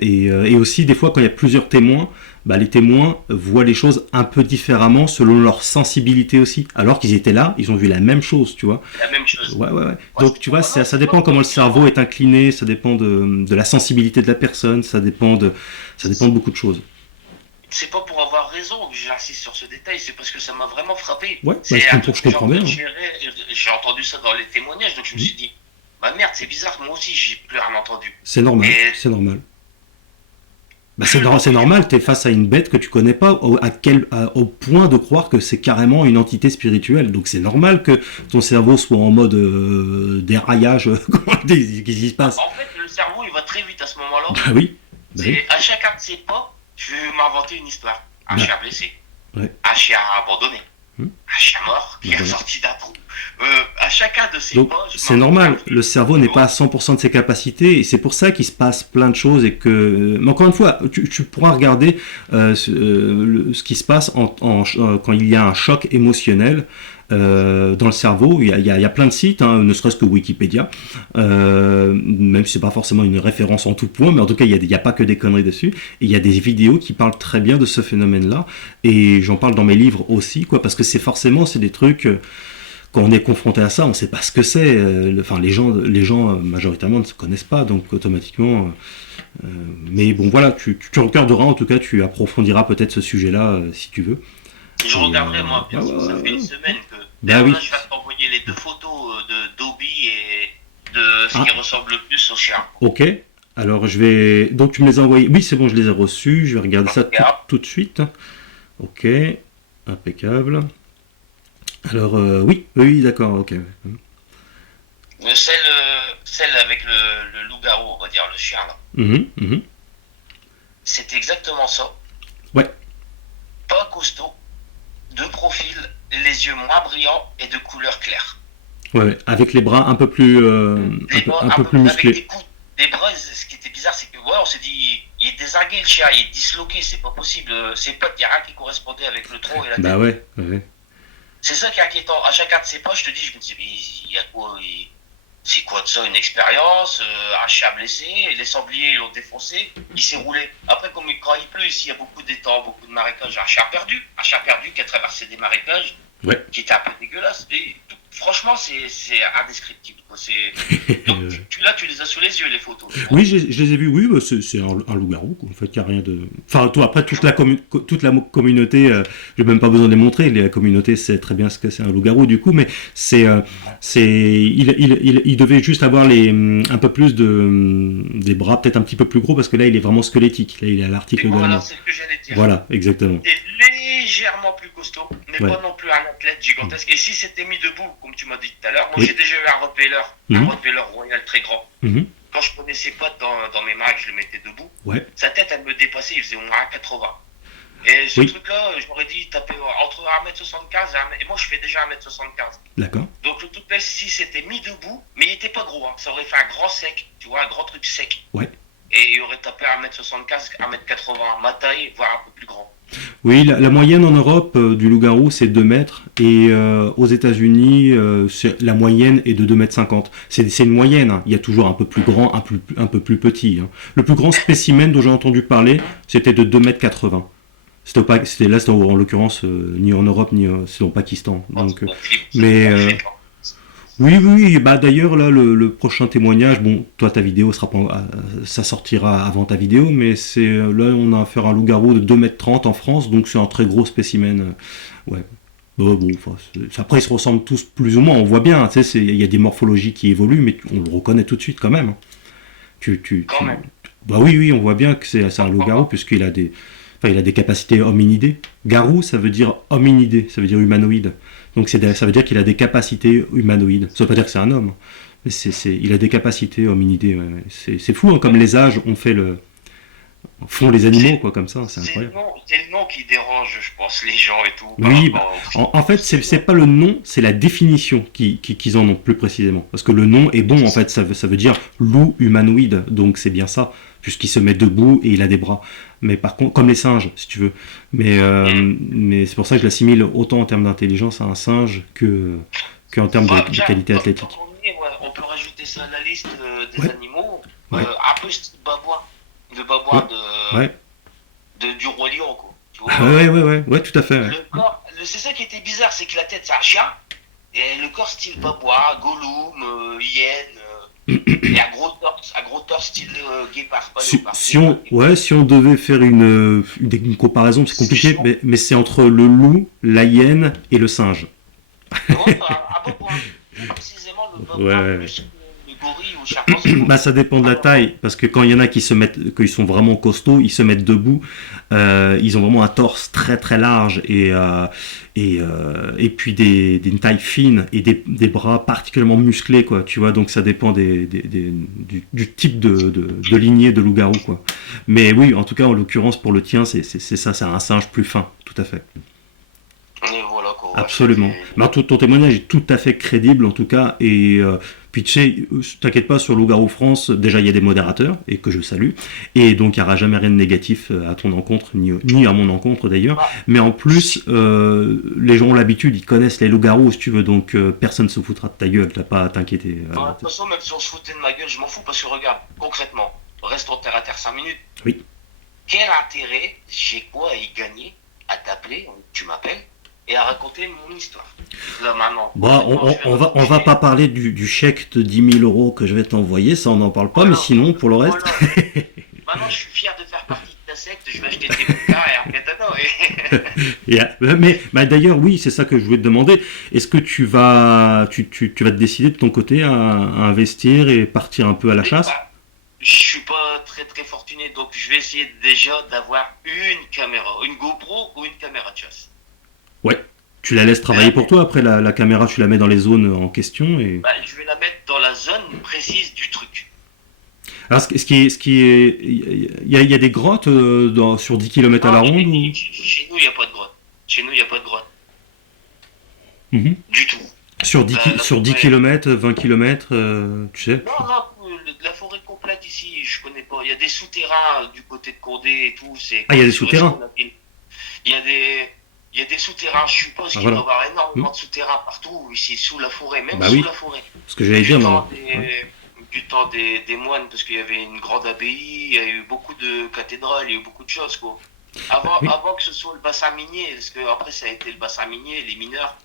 Et aussi, des fois, quand il y a plusieurs témoins, bah, les témoins voient les choses un peu différemment selon leur sensibilité aussi. Alors qu'ils étaient là, ils ont vu la même chose, tu vois. La même chose. Ouais, ouais, ouais. Moi, Donc, tu vois, non, ça c'est pas dépend comment pour le dire. cerveau est incliné, ça dépend de la sensibilité de la personne, ça dépend de beaucoup de choses. C'est pas pour avoir raison que j'insiste sur ce détail, c'est parce que ça m'a vraiment frappé. Ouais, bah, C'est un truc je que j'ai comprends bien. entendu, j'ai entendu ça dans les témoignages, donc je me suis dit, bah merde, c'est bizarre, moi aussi j'ai plus rien entendu. C'est normal, Et c'est normal. Bah, plus c'est l'enquête, normal, t'es face à une bête que tu connais pas, au point de croire que c'est carrément une entité spirituelle. Donc c'est normal que ton cerveau soit en mode déraillage, qu'est-ce qui se passe? en fait, le cerveau il va très vite à ce moment-là. Bah oui, bah oui. C'est à chacun de ses pas, je vais m'inventer une histoire. Un Bah, chien blessé, ouais. un chien abandonné, Hmm. un chien mort Bah, qui est voilà. ressorti d'un trou. À chacun de ses Donc pas, je c'est m'invente un normal, truc. le cerveau n'est pas à 100% de ses capacités et c'est pour ça qu'il se passe plein de choses et que... Mais encore une fois, tu pourras regarder ce qui se passe quand il y a un choc émotionnel dans le cerveau. Il y a plein de sites, hein, ne serait-ce que Wikipédia, même si c'est pas forcément une référence en tout point, mais en tout cas il y a pas que des conneries dessus. Et il y a des vidéos qui parlent très bien de ce phénomène-là et j'en parle dans mes livres aussi, quoi, parce que c'est des trucs... quand on est confronté à ça, on ne sait pas ce que c'est. Enfin, les gens majoritairement ne se connaissent pas, donc automatiquement. Mais bon, voilà, tu regarderas, en tout cas, tu approfondiras peut-être ce sujet-là si tu veux. Je Et, regarderai moi, ouais, bien sûr, ouais, ça ouais, fait une ouais. semaine que. Bah D'ailleurs, oui. là, je vais t'envoyer les deux photos de Dobby et de ce Ah, qui ressemble le plus au chien. ok. Alors, je vais. Donc, tu me les as envoyés. Oui, c'est bon, je les ai reçus. Je vais regarder ça Regarde, tout de suite. Ok. Impeccable. Alors, oui, oui, d'accord, ok. celle avec le loup-garou, on va dire, le chien là. Mhm, mhm. C'est exactement ça. Ouais, Pas costaud, de profil, les yeux moins brillants et de couleur claire. ouais, ouais. Avec les bras Les bras un un peu peu plus avec musclés. des coups, des bras. Ce qui était bizarre, c'est que ouais, on s'est dit, il est dézingué le chien, il est disloqué, c'est pas possible. Ses pattes, il n'y a rien qui correspondait avec le tronc et la Bah tête. ouais, ouais. C'est ça qui est inquiétant. À chacun de ses pas, je te dis, je me dis, mais il y a quoi c'est quoi de ça, une expérience, un chien blessé, les sangliers l'ont défoncé, il s'est roulé. Après, comme quand il pleut ici, il y a beaucoup d'étangs, beaucoup de marécages, un chien perdu qui a traversé des marécages, Ouais. qui était un peu dégueulasse. Et, franchement, c'est indescriptible, quoi. Donc, là, tu les as sous les yeux, les photos. Tu vois. Oui, je les ai vus, oui, bah, c'est un loup-garou, quoi. En fait, il n'y a rien de... Enfin, toi, après, toute la communauté, j'ai même pas besoin de les montrer, la communauté sait très bien ce que c'est un loup-garou, du coup, mais il devait juste avoir un peu plus des bras, peut-être un petit peu plus gros, parce que là, il est vraiment squelettique, là, il est à l'article de la Voilà, mort. c'est ce que j'allais dire. Voilà, exactement. C'est légèrement plus costaud, mais Ouais. pas non plus un athlète gigantesque. Et si c'était mis debout, comme tu m'as dit tout à l'heure, moi Oui. j'ai déjà eu un Rottweiler, Mhm. un Rottweiler royal très grand. Mhm. Quand je prenais ses pattes dans mes mains et que je le mettais debout, Ouais, sa tête elle me dépassait, il faisait au moins 1,80. Et ce oui, truc-là, j'aurais dit taper entre 1m75 et moi je fais déjà 1m75. d'accord. Donc le truc-là, si c'était mis debout, mais il était pas gros, hein, ça aurait fait un grand sec, tu vois, un grand truc sec. Ouais. Et il aurait tapé 1m75, 1m80, ma taille, voire un peu plus grand. Oui, la moyenne en Europe du loup-garou, c'est 2 mètres. Et aux États-Unis, la moyenne est de 2,50 mètres. C'est une moyenne, hein. Il y a toujours un peu plus grand, un peu plus petit, hein. Le plus grand spécimen dont j'ai entendu parler, c'était de 2,80 mètres. C'était là, c'était en l'occurrence ni en Europe, c'est au Pakistan. Donc, mais oui, oui, oui, bah d'ailleurs là le prochain témoignage, bon, toi ta vidéo sera pas, ça sortira avant ta vidéo, mais c'est là on a affaire à un loup-garou de 2,30 m en France, donc c'est un très gros spécimen, ouais. Bon, enfin, après ils se ressemblent tous plus ou moins, on voit bien, tu sais, il y a des morphologies qui évoluent, mais on le reconnaît tout de suite quand même, hein. Quand même. Bah oui, oui, on voit bien que c'est un loup-garou puisqu'il a il a des capacités hominidées. Garou, ça veut dire hominidé, ça veut dire humanoïde. Donc ça veut dire qu'il a des capacités humanoïdes. Ça veut pas dire que c'est un homme, Il a des capacités, hominidés. Ouais. C'est fou, hein, comme les âges font les animaux, quoi, comme ça, c'est incroyable. C'est le nom qui dérange, je pense, les gens et tout, par Oui, bah, rapport au en fait, c'est le c'est nom. pas le nom, c'est la définition qu'ils en ont plus précisément. Parce que le nom est bon, en fait, ça veut dire loup humanoïde, donc c'est bien ça, puisqu'il se met debout et il a des bras. Mais par contre, comme les singes, si tu veux. Mais c'est pour ça que je l'assimile autant en termes d'intelligence à un singe qu'en termes Bah, de tiens, qualité tant athlétique. qu'on y est, ouais, on peut rajouter ça à la liste des Ouais, animaux. ouais, Un peu style babouin. Le ouais, babouin ouais. du roi lion, quoi. Tu Ouais, ouais, vois, ouais, ouais, ouais, tout à fait. Ouais. le corps, c'est ça qui était bizarre, c'est que la tête c'est un chien, et le corps style babouin, Gollum, hyène, et un gros torse style guépard, pas léopard, guépard, guépard. Si on devait faire une comparaison, c'est C'est compliqué, chaud. mais c'est entre le loup, la hyène et le singe. Ouais, un babouin. Plus précisément le Ouais, babouin ouais, ouais. plus que le gorille ou le chimpanzé, quoi. Bah, ça dépend de Un la babouin. taille, parce que quand il y en a qu'ils sont vraiment costauds, ils se mettent debout, ils ont vraiment un torse très très large et puis une taille fine et des bras particulièrement musclés, quoi, tu vois, donc ça dépend du type de lignée de loup-garou, quoi. Mais oui, en tout cas, en l'occurrence, pour le tien, c'est ça, c'est un singe plus fin, tout à fait. Et voilà, quoi, ouais, Absolument. Mais ton témoignage est tout à fait crédible en tout cas. Et puis tu sais, t'inquiète pas sur Loup-Garou France, déjà il y a des modérateurs et que je salue. Et donc il n'y aura jamais rien de négatif à ton encontre, ni à mon encontre d'ailleurs. Bah, Mais en plus, si. les gens ont l'habitude, ils connaissent les loups-garous si tu veux, donc personne ne se foutra de ta gueule, t'as pas à t'inquiéter. Bah, de toute façon, même si on se foutait de ma gueule, je m'en fous parce que regarde, concrètement, restons terre à terre 5 minutes. Oui. Quel intérêt j'ai quoi à y gagner, à t'appeler, tu m'appelles, et à raconter mon histoire. Là maintenant, Bon, concrètement, je vais on va raccrocher. pas parler du chèque de 10 000 € que je vais t'envoyer, ça on n'en parle pas, mais Voilà, sinon pour le reste. voilà. Maintenant, je suis fier de faire partie de ta secte, je vais acheter tes bouquins et un katana. Mais d'ailleurs, oui, c'est ça que je voulais te demander. Est-ce que tu vas te décider de ton côté à investir et partir un peu à la chasse? Bah, je suis pas très très fortuné, donc je vais essayer déjà d'avoir une caméra, une GoPro ou une caméra de chasse. Ouais. Tu la laisses travailler La- pour toi. Après, la caméra, tu la mets dans les zones en question. Et... Bah, je vais la mettre dans la zone précise du truc. Alors, ce qui est, il y a des grottes sur 10 kilomètres à la Non, ronde ou... chez nous, il n'y a pas de grotte. Chez nous, il n'y a pas de grotte. Mhm. Du tout. Sur 10 La sur 10 forêt. kilomètres, 20 kilomètres, tu sais. Non, non, la forêt complète ici, je connais pas. Il y a des souterrains du côté de Condé et tout. C'est Ah, il y a quand des tu restes souterrains. dans la ville. Il y a des, il y a des souterrains. Je suppose Ah, qu'il doit y voilà. avoir Hmm. énormément de souterrains partout ici, sous la forêt, même Bah sous oui. la forêt. Ce que j'allais Du dire, temps non. Ouais. des moines, parce qu'il y avait une grande abbaye, il y a eu beaucoup de cathédrales, il y a eu beaucoup de choses, quoi. Oui. Avant que ce soit le bassin minier, parce que après ça a été le bassin minier, les mineurs,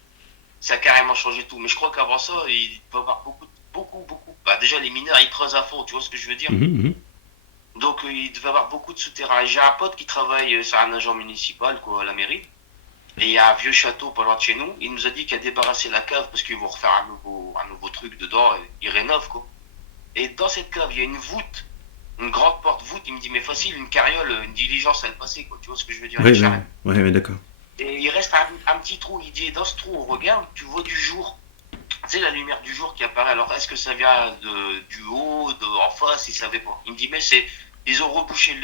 ça a carrément changé tout. Mais je crois qu'avant ça, il peut y avoir beaucoup. Bah, déjà, les mineurs, ils creusent à fond, tu vois ce que je veux dire? Mhm, mhm. Donc, il devait y avoir beaucoup de souterrains. Et j'ai un pote qui travaille, c'est un agent municipal, quoi, à la mairie. Et il y a un vieux château pas loin de chez nous. Il nous a dit qu'il a débarrassé la cave parce qu'ils vont refaire un nouveau truc dedans. Et ils rénovent, quoi. Et dans cette cave, il y a une voûte, une grande porte-voûte. Il me dit, mais facile, une carriole, une diligence, elle passait, quoi. Tu vois ce que je veux dire? Une Ouais, ouais, charrette. ouais, ouais, d'accord. Et il reste un petit trou. Il dit, et dans ce trou, on regarde, tu vois du jour. Tu sais, la lumière du jour qui apparaît. Alors, est-ce que ça vient du haut, en face? Il savait pas. Il me dit, mais ils ont rebouché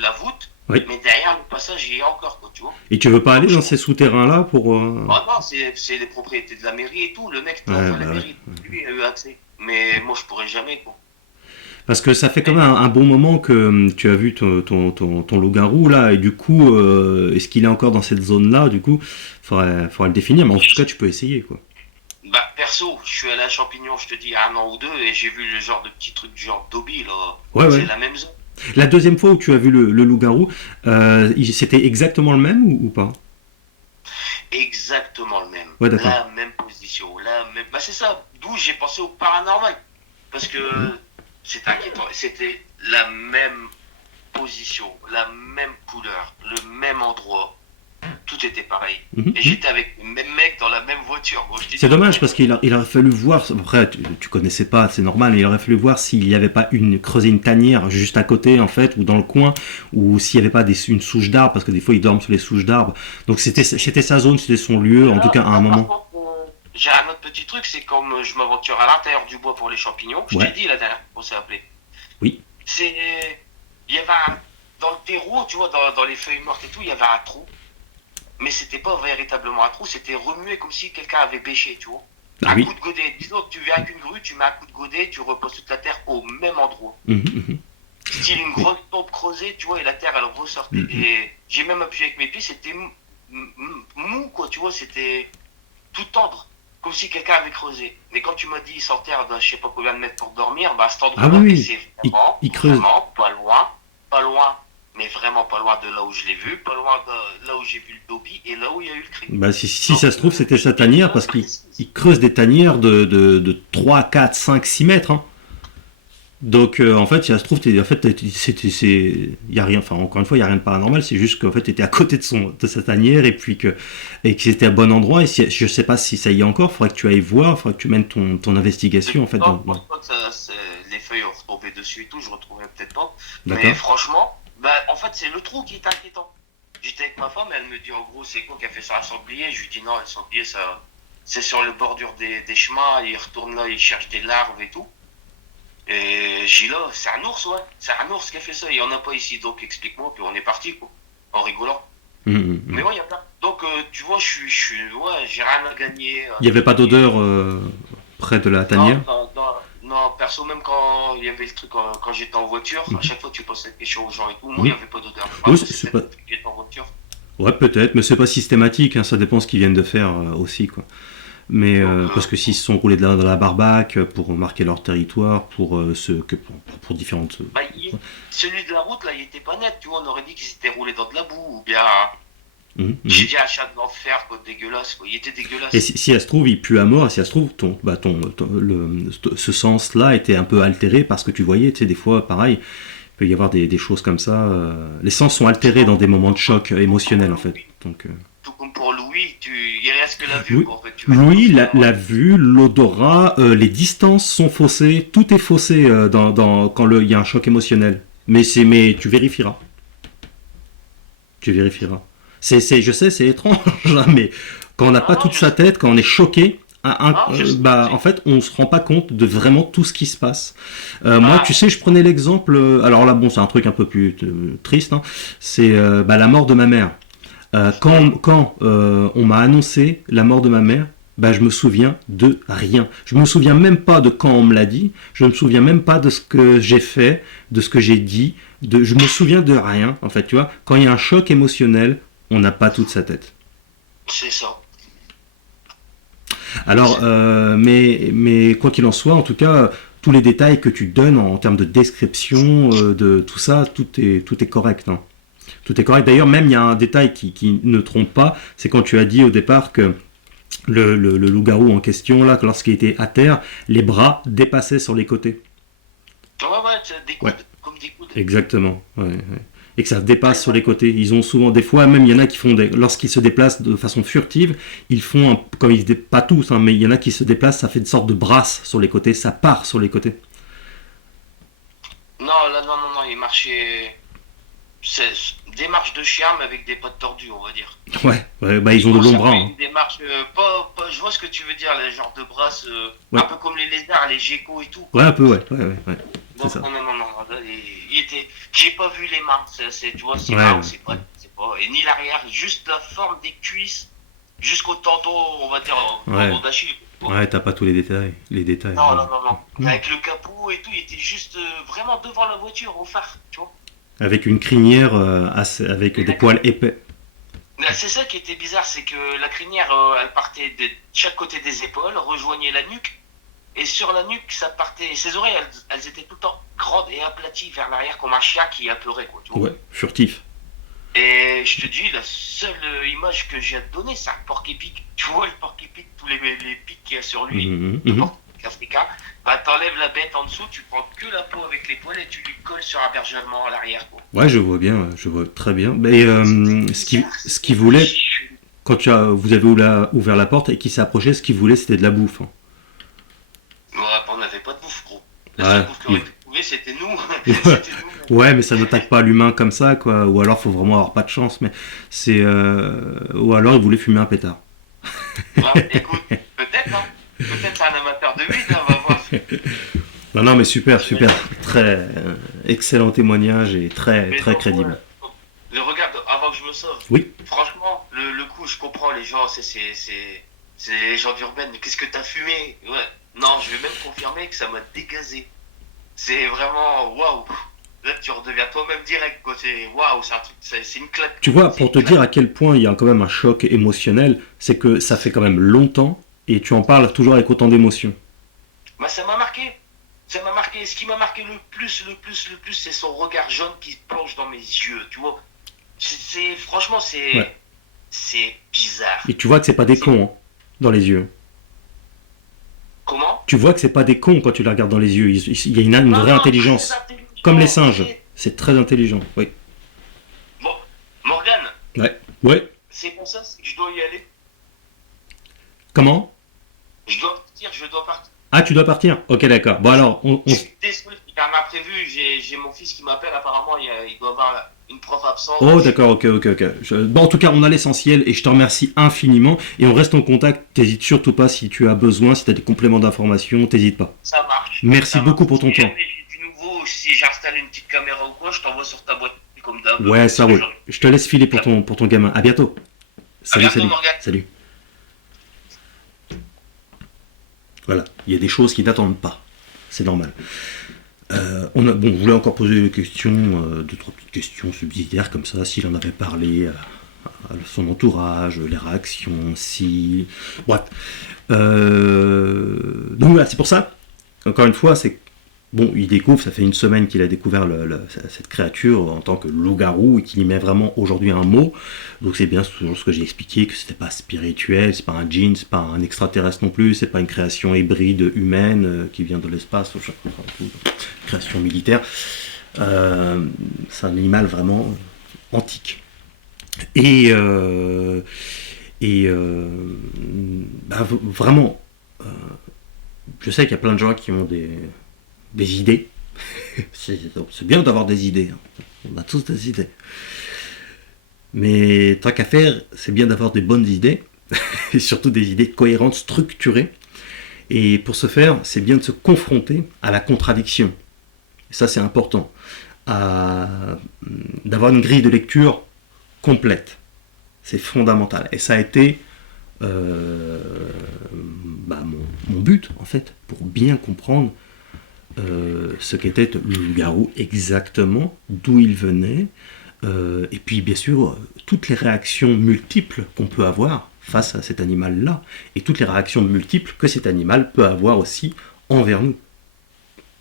la voûte, Oui. mais derrière le passage, il y a encore, quoi, tu vois. Et tu veux pas aller Donc, dans ces souterrains-là pour... oh non, c'est les propriétés de la mairie et tout. Le mec Ouais, travaille à la bah ouais. mairie, lui a eu accès. Mais moi, je pourrais jamais, quoi. Parce que ça fait quand Mais, même un bon moment que tu as vu ton loup-garou là, et du coup, est-ce qu'il est encore dans cette zone-là? Du coup, faudrait le définir, mais en tout cas, tu peux essayer, quoi. bah, perso, je suis allé à Champignon, je te dis, il y a un an ou deux, et j'ai vu le genre de petits trucs du genre Dobby, là. Ouais, C'est ouais. la même zone. La deuxième fois où tu as vu le loup-garou, c'était exactement le même ou pas? Exactement le même. Ouais, d'accord. La même position, la même. Bah, c'est ça, d'où j'ai pensé au paranormal. Parce que Mhm. c'était inquiétant. C'était la même position, la même couleur, le même endroit. Tout était pareil. Mhm, Et mhm. j'étais avec le même mec dans la même voiture. Bon, je t'ai dit, C'est dommage parce il aurait fallu voir. Après, tu connaissais pas, c'est normal. Mais il aurait fallu voir s'il n'y avait pas creuser une tanière juste à côté en fait, ou dans le coin, ou s'il n'y avait pas une souche d'arbre, parce que des fois ils dorment sur les souches d'arbres. Donc c'était sa zone, c'était son lieu, en tout cas à un Par moment. contre, j'ai un autre petit truc, c'est comme je m'aventure à l'intérieur du bois pour les champignons. Je t'ai Ouais, dit la dernière fois qu'on s'est appelé. oui. C'est, il y avait dans le terreau, tu vois, dans les feuilles mortes et tout, il y avait un trou. Mais c'était pas véritablement un trou, c'était remué comme si quelqu'un avait bêché, tu vois. Ah Un oui. coup de godet. Disons que tu viens avec une grue, tu mets un coup de godet, tu reposes toute la terre au même endroit. Mhm, mhm. Style une Oui. grosse tombe creusée, tu vois, et la terre elle ressortait. Mhm. Et j'ai même appuyé avec mes pieds, c'était mou, quoi, tu vois, c'était tout tendre. Comme si quelqu'un avait creusé. Mais quand tu m'as dit il s'enterre de je sais pas combien de mètres pour dormir, bah à cet Ah oui, endroit-là, et oui. c'est Il, vraiment, il creuse. vraiment pas loin, mais vraiment pas loin de là où je l'ai vu, pas loin de là où j'ai vu le Dobby et là où il y a eu le cri. Bah, si Donc, ça se trouve, c'était sa une tanière, zone parce qu'il précise. il creuse des tanières de 3, 4, 5, 6 mètres. Hein. Donc, en fait, si ça se trouve, en fait, y a rien, enfin, encore une fois, il n'y a rien de paranormal, c'est juste qu'en fait, tu étais à côté de sa tanière et que c'était à bon endroit. Et si, je sais pas si ça y est encore, il faudrait que tu ailles voir, il faudrait que tu mènes ton investigation, en Depuis fait. le temps, je pense pas que les feuilles ont retombé dessus et tout, je retrouverai peut-être pas. Mais D'accord. franchement, bah, en fait, c'est le trou qui est inquiétant. J'étais avec ma femme, elle me dit en gros, c'est quoi qui a fait ça, un sanglier? Je lui dis non, le sanglier, ça, c'est sur le bordure des chemins, il retourne là, il cherche des larves et tout. Et j'ai dit là, c'est un ours, ouais, c'est un ours qui a fait ça, il y en a pas ici, donc explique-moi, puis on est parti, quoi, en rigolant. Hum, hum, Mais hum. ouais, il y a plein. Donc, tu vois, ouais, j'ai rien à gagner, Il n'y entre avait pas guillemets. d'odeur près de la Non, tanière. non, non, non, perso, même quand il y avait le truc, quand j'étais en voiture, à Mhm. chaque fois que tu poses cette question aux gens et tout, moi, il Oui, n'y avait pas d'odeur. oui Après, c'est c'est peut-être pas. depuis que j'étais en voiture. Ouais, peut-être, mais c'est pas systématique, hein, ça dépend ce qu'ils viennent de faire aussi, quoi. Mais Donc, parce que s'ils se sont roulés dans la barbaque pour marquer leur territoire, pour différentes. bah, celui de la route, là, il était pas net, tu vois, on aurait dit qu'ils étaient roulés dans de la boue, ou bien, Mhm, j'ai mhm. dit un chat de l'enfer, quoi, dégueulasse, quoi, il était Et dégueulasse. si elle se trouve, il pue à mort, et si elle se trouve, ce sens-là était un peu altéré parce que tu voyais, tu sais, des fois, pareil, il peut y avoir des choses comme ça. Les sens sont C'est altérés pas dans des moments de tout comme choc pour émotionnel, en fait. Louis. Donc, Tout comme pour Louis, il reste que la vue, Louis, quoi, en fait, tu veux une Louis, chose, ça, la vue, l'odorat, les distances sont faussées, tout est faussé quand il y a un choc émotionnel. Mais tu vérifieras. Tu vérifieras. Je sais, c'est étrange, hein, mais quand on n'a non, pas non, toute sa tête, quand on est choqué, non, je sais, bah, en fait, on se rend pas compte de vraiment tout ce qui se passe. Moi, tu bah, sais, je prenais l'exemple. Alors là, bon, c'est un truc un peu plus triste. Hein, c'est bah, la mort de ma mère. Quand on m'a annoncé la mort de ma mère, bah, je me souviens de rien. Je me souviens même pas de quand on me l'a dit. Je me souviens même pas de ce que j'ai fait, de ce que j'ai dit. Je me souviens de rien. En fait, tu vois, quand il y a un choc émotionnel, on n'a pas toute sa tête. c'est ça. Alors, mais quoi qu'il en soit, en tout cas, tous les détails que tu donnes en termes de description, de tout ça, tout est correct. Hein. Tout est correct. D'ailleurs, même il y a un détail qui ne trompe pas, c'est quand tu as dit au départ que le loup-garou en question, là, lorsqu'il était à terre, les bras dépassaient sur les côtés. Ouais, ouais, c'est des Ouais, coudes, comme des coudes. exactement. Ouais, ouais. Et que ça dépasse Ouais, sur les côtés. Ils ont souvent, des fois, même il y en a qui font, lorsqu'ils se déplacent de façon furtive, ils font, comme ils pas tous, hein, mais il y en a qui se déplacent, ça fait une sorte de brasse sur les côtés, ça part sur les côtés. non, là, non, non, non, il marchait. C'est des marches de chien, mais avec des pattes tordues, on va dire. Ouais, ouais, bah Il ils ont de longs bras. conservait Hein. une démarche, je vois ce que tu veux dire, les genres de brasses, un Ouais, peu comme les lézards, les geckos et tout, ouais, quoi. un peu, ouais, ouais, ouais, ouais. C'est Non, ça. non, non, non, non, là, il était. J'ai pas vu les mains, tu vois, ses Ouais, mains ouais, ou ses ouais. pattes, c'est pas. Et ni l'arrière, juste la forme des cuisses jusqu'au tendon, on va dire, Ouais, tendon d'Achille, quoi. ouais, t'as pas tous les détails. Les détails. Non, Ouais. non, non, non. Non. Avec le capot et tout, il était juste vraiment devant la voiture, au phare, tu vois. Avec une crinière avec Et des la poils épais. C'est ça qui était bizarre, c'est que la crinière, elle partait de chaque côté des épaules, rejoignait la nuque, et sur la nuque, ça partait. Ses oreilles, elles étaient tout le temps grandes et aplaties vers l'arrière, comme un chien qui apeurait, quoi, tu vois. Ouais, furtif. Et je te dis, la seule image que j'ai à te donner, c'est un porc-épic. Tu vois le porc-épic, tous les pics qu'il y a sur lui, Mhm, le mhm. porc-épic africain, bah t'enlèves la bête en dessous, tu prends que la peau avec les poils et tu lui colles sur un berger allemand à l'arrière, quoi. Ouais, je vois bien, je vois très bien. Mais C'était ce bizarre, qu'il c'était voulait, archi. quand vous avez ouvert la porte et qu'il s'est approché, ce qu'il voulait, c'était de la bouffe. Hein. Ouais, bah, on n'avait pas de bouffe, gros. La seule Ouais, bouffe qu'on aurait pu trouver, c'était nous. ouais, C'était nous. ouais, mais ça n'attaque pas l'humain comme ça, quoi. Ou alors, faut vraiment avoir pas de chance. Mais ou alors, il voulait fumer un pétard. Ouais, écoute, peut-être. peut-être, hein. Peut-être c'est un amateur de weed, hein, on va voir. Non, non, mais super, super. Très excellent témoignage et très, Mais très donc, ouais. crédible. Je regarde, avant que je me sauve, Oui. franchement, le coup, je comprends les gens, c'est les légendes urbaines, mais qu'est-ce que t'as fumé? Ouais. Non, je vais même confirmer que ça m'a dégazé. C'est vraiment waouh. Là, tu redeviens toi-même direct, quoi. C'est waouh, c'est un truc, c'est une claque. Tu vois, C'est pour une te dire claque. à quel point il y a quand même un choc émotionnel, c'est que ça fait quand même longtemps et tu en parles toujours avec autant d'émotion. Bah, ça m'a marqué. Ça m'a marqué. Ce qui m'a marqué le plus, c'est son regard jaune qui plonge dans mes yeux, tu vois. Franchement, Ouais. c'est bizarre. Et tu vois que c'est pas des C'est- cons, hein, dans les yeux. Comment? Tu vois que c'est pas des cons quand tu les regardes dans les yeux. Il y a une Non, vraie non, très intelligence. Comme les intelligent. singes. C'est très intelligent. Oui. Bon, Morgane, Ouais. Ouais. c'est pour ça que je dois y aller. Comment? Je dois partir. Ah, tu dois partir. Ok, d'accord. Bon alors, Je suis désolé, il y a un imprévu. J'ai mon fils qui m'appelle. Apparemment, il doit avoir une prof absente. Oh, d'accord, ok, ok, ok. Bon, en tout cas, on a l'essentiel et je te remercie infiniment. Et on reste en contact. T'hésites surtout pas si tu as besoin, si tu as des compléments d'information, t'hésites pas. Ça marche. Merci Ça beaucoup marche. pour ton Si temps. jamais j'ai du nouveau, si j'installe une petite caméra ou quoi, je t'envoie sur ta boîte comme d'hab. Ouais, ça Ce roule. genre. Je te laisse filer pour ton gamin. À bientôt. À Salut, bientôt, salut. Morgane. Salut. Voilà. Il y a des choses qui n'attendent pas. C'est normal. On voulait encore poser des questions, deux, trois petites questions subsidiaires comme ça, s'il en avait parlé à son entourage, les réactions, si. Bref. Donc voilà, c'est pour ça. Encore une fois, c'est. Bon, il découvre, ça fait une semaine qu'il a découvert cette créature en tant que loup-garou et qu'il y met vraiment aujourd'hui un mot. Donc c'est bien toujours ce que j'ai expliqué, que c'était pas spirituel, c'est pas un djinn, c'est pas un extraterrestre non plus, c'est pas une création hybride humaine qui vient de l'espace, création militaire. C'est un animal vraiment antique. Et, vraiment, je sais qu'il y a plein de gens qui ont des idées. C'est bien d'avoir des idées. Hein. On a tous des idées. Mais tant qu'à faire, c'est bien d'avoir des bonnes idées. Et surtout des idées cohérentes, structurées. Et pour ce faire, c'est bien de se confronter à la contradiction. Et ça, c'est important. D'avoir une grille de lecture complète. C'est fondamental. Et ça a été mon but, en fait, pour bien comprendre ce qu'était le loup-garou exactement, d'où il venait, et puis bien sûr toutes les réactions multiples qu'on peut avoir face à cet animal-là, et toutes les réactions multiples que cet animal peut avoir aussi envers nous.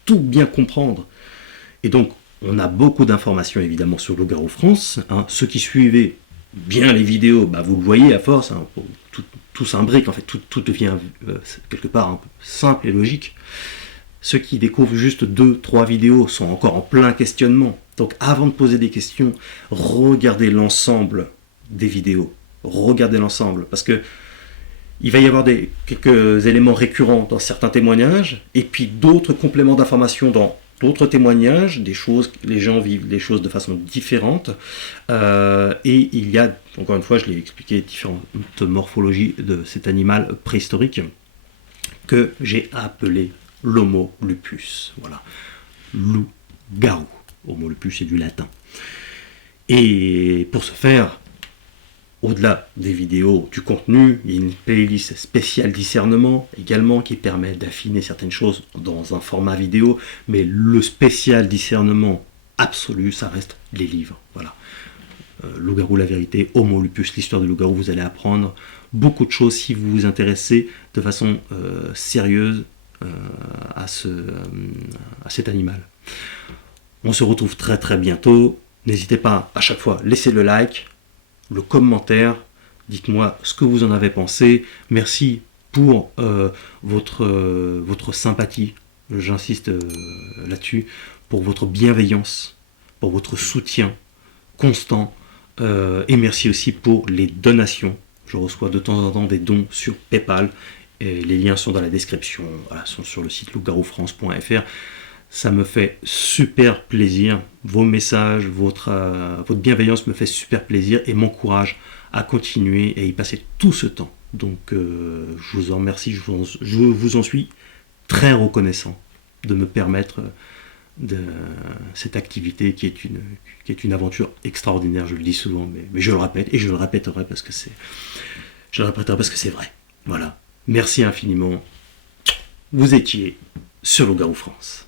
Tout bien comprendre. Et donc, on a beaucoup d'informations évidemment sur Loup-garou France. Hein. Ceux qui suivaient bien les vidéos, vous le voyez à force, hein, tout s'imbrique, en fait, tout devient quelque part un peu simple et logique. Ceux qui découvrent juste 2-3 vidéos sont encore en plein questionnement. Donc avant de poser des questions, regardez l'ensemble des vidéos. Regardez l'ensemble. Parce que il va y avoir quelques éléments récurrents dans certains témoignages, et puis d'autres compléments d'informations dans d'autres témoignages, des choses, les gens vivent les choses de façon différente. Et il y a, encore une fois, je l'ai expliqué, différentes morphologies de cet animal préhistorique que j'ai appelé l'Homo lupus. Voilà. Loup-garou. Homo lupus, c'est du latin. Et pour ce faire, au-delà des vidéos, du contenu, il y a une playlist spéciale discernement également qui permet d'affiner certaines choses dans un format vidéo, mais le spécial discernement absolu, ça reste les livres. Voilà. Loup-garou, la vérité, Homo lupus, l'histoire du loup-garou, vous allez apprendre beaucoup de choses si vous vous intéressez de façon sérieuse à cet animal. On se retrouve très très bientôt. N'hésitez pas à chaque fois, laissez le like, le commentaire, dites-moi ce que vous en avez pensé. Merci pour votre sympathie, j'insiste là-dessus, pour votre bienveillance, pour votre soutien constant, et merci aussi pour les donations. Je reçois de temps en temps des dons sur PayPal, et les liens sont dans la description, voilà, sont sur le site loup-garou-france.fr. Ça me fait super plaisir, vos messages, votre bienveillance me fait super plaisir et m'encourage à continuer et y passer tout ce temps Donc je vous en remercie, je vous en suis très reconnaissant de me permettre de cette activité qui est une aventure extraordinaire, je le dis souvent, mais je le répète, et je le répéterai parce que c'est vrai. Voilà. Merci infiniment. Vous étiez sur Loup-Garou France.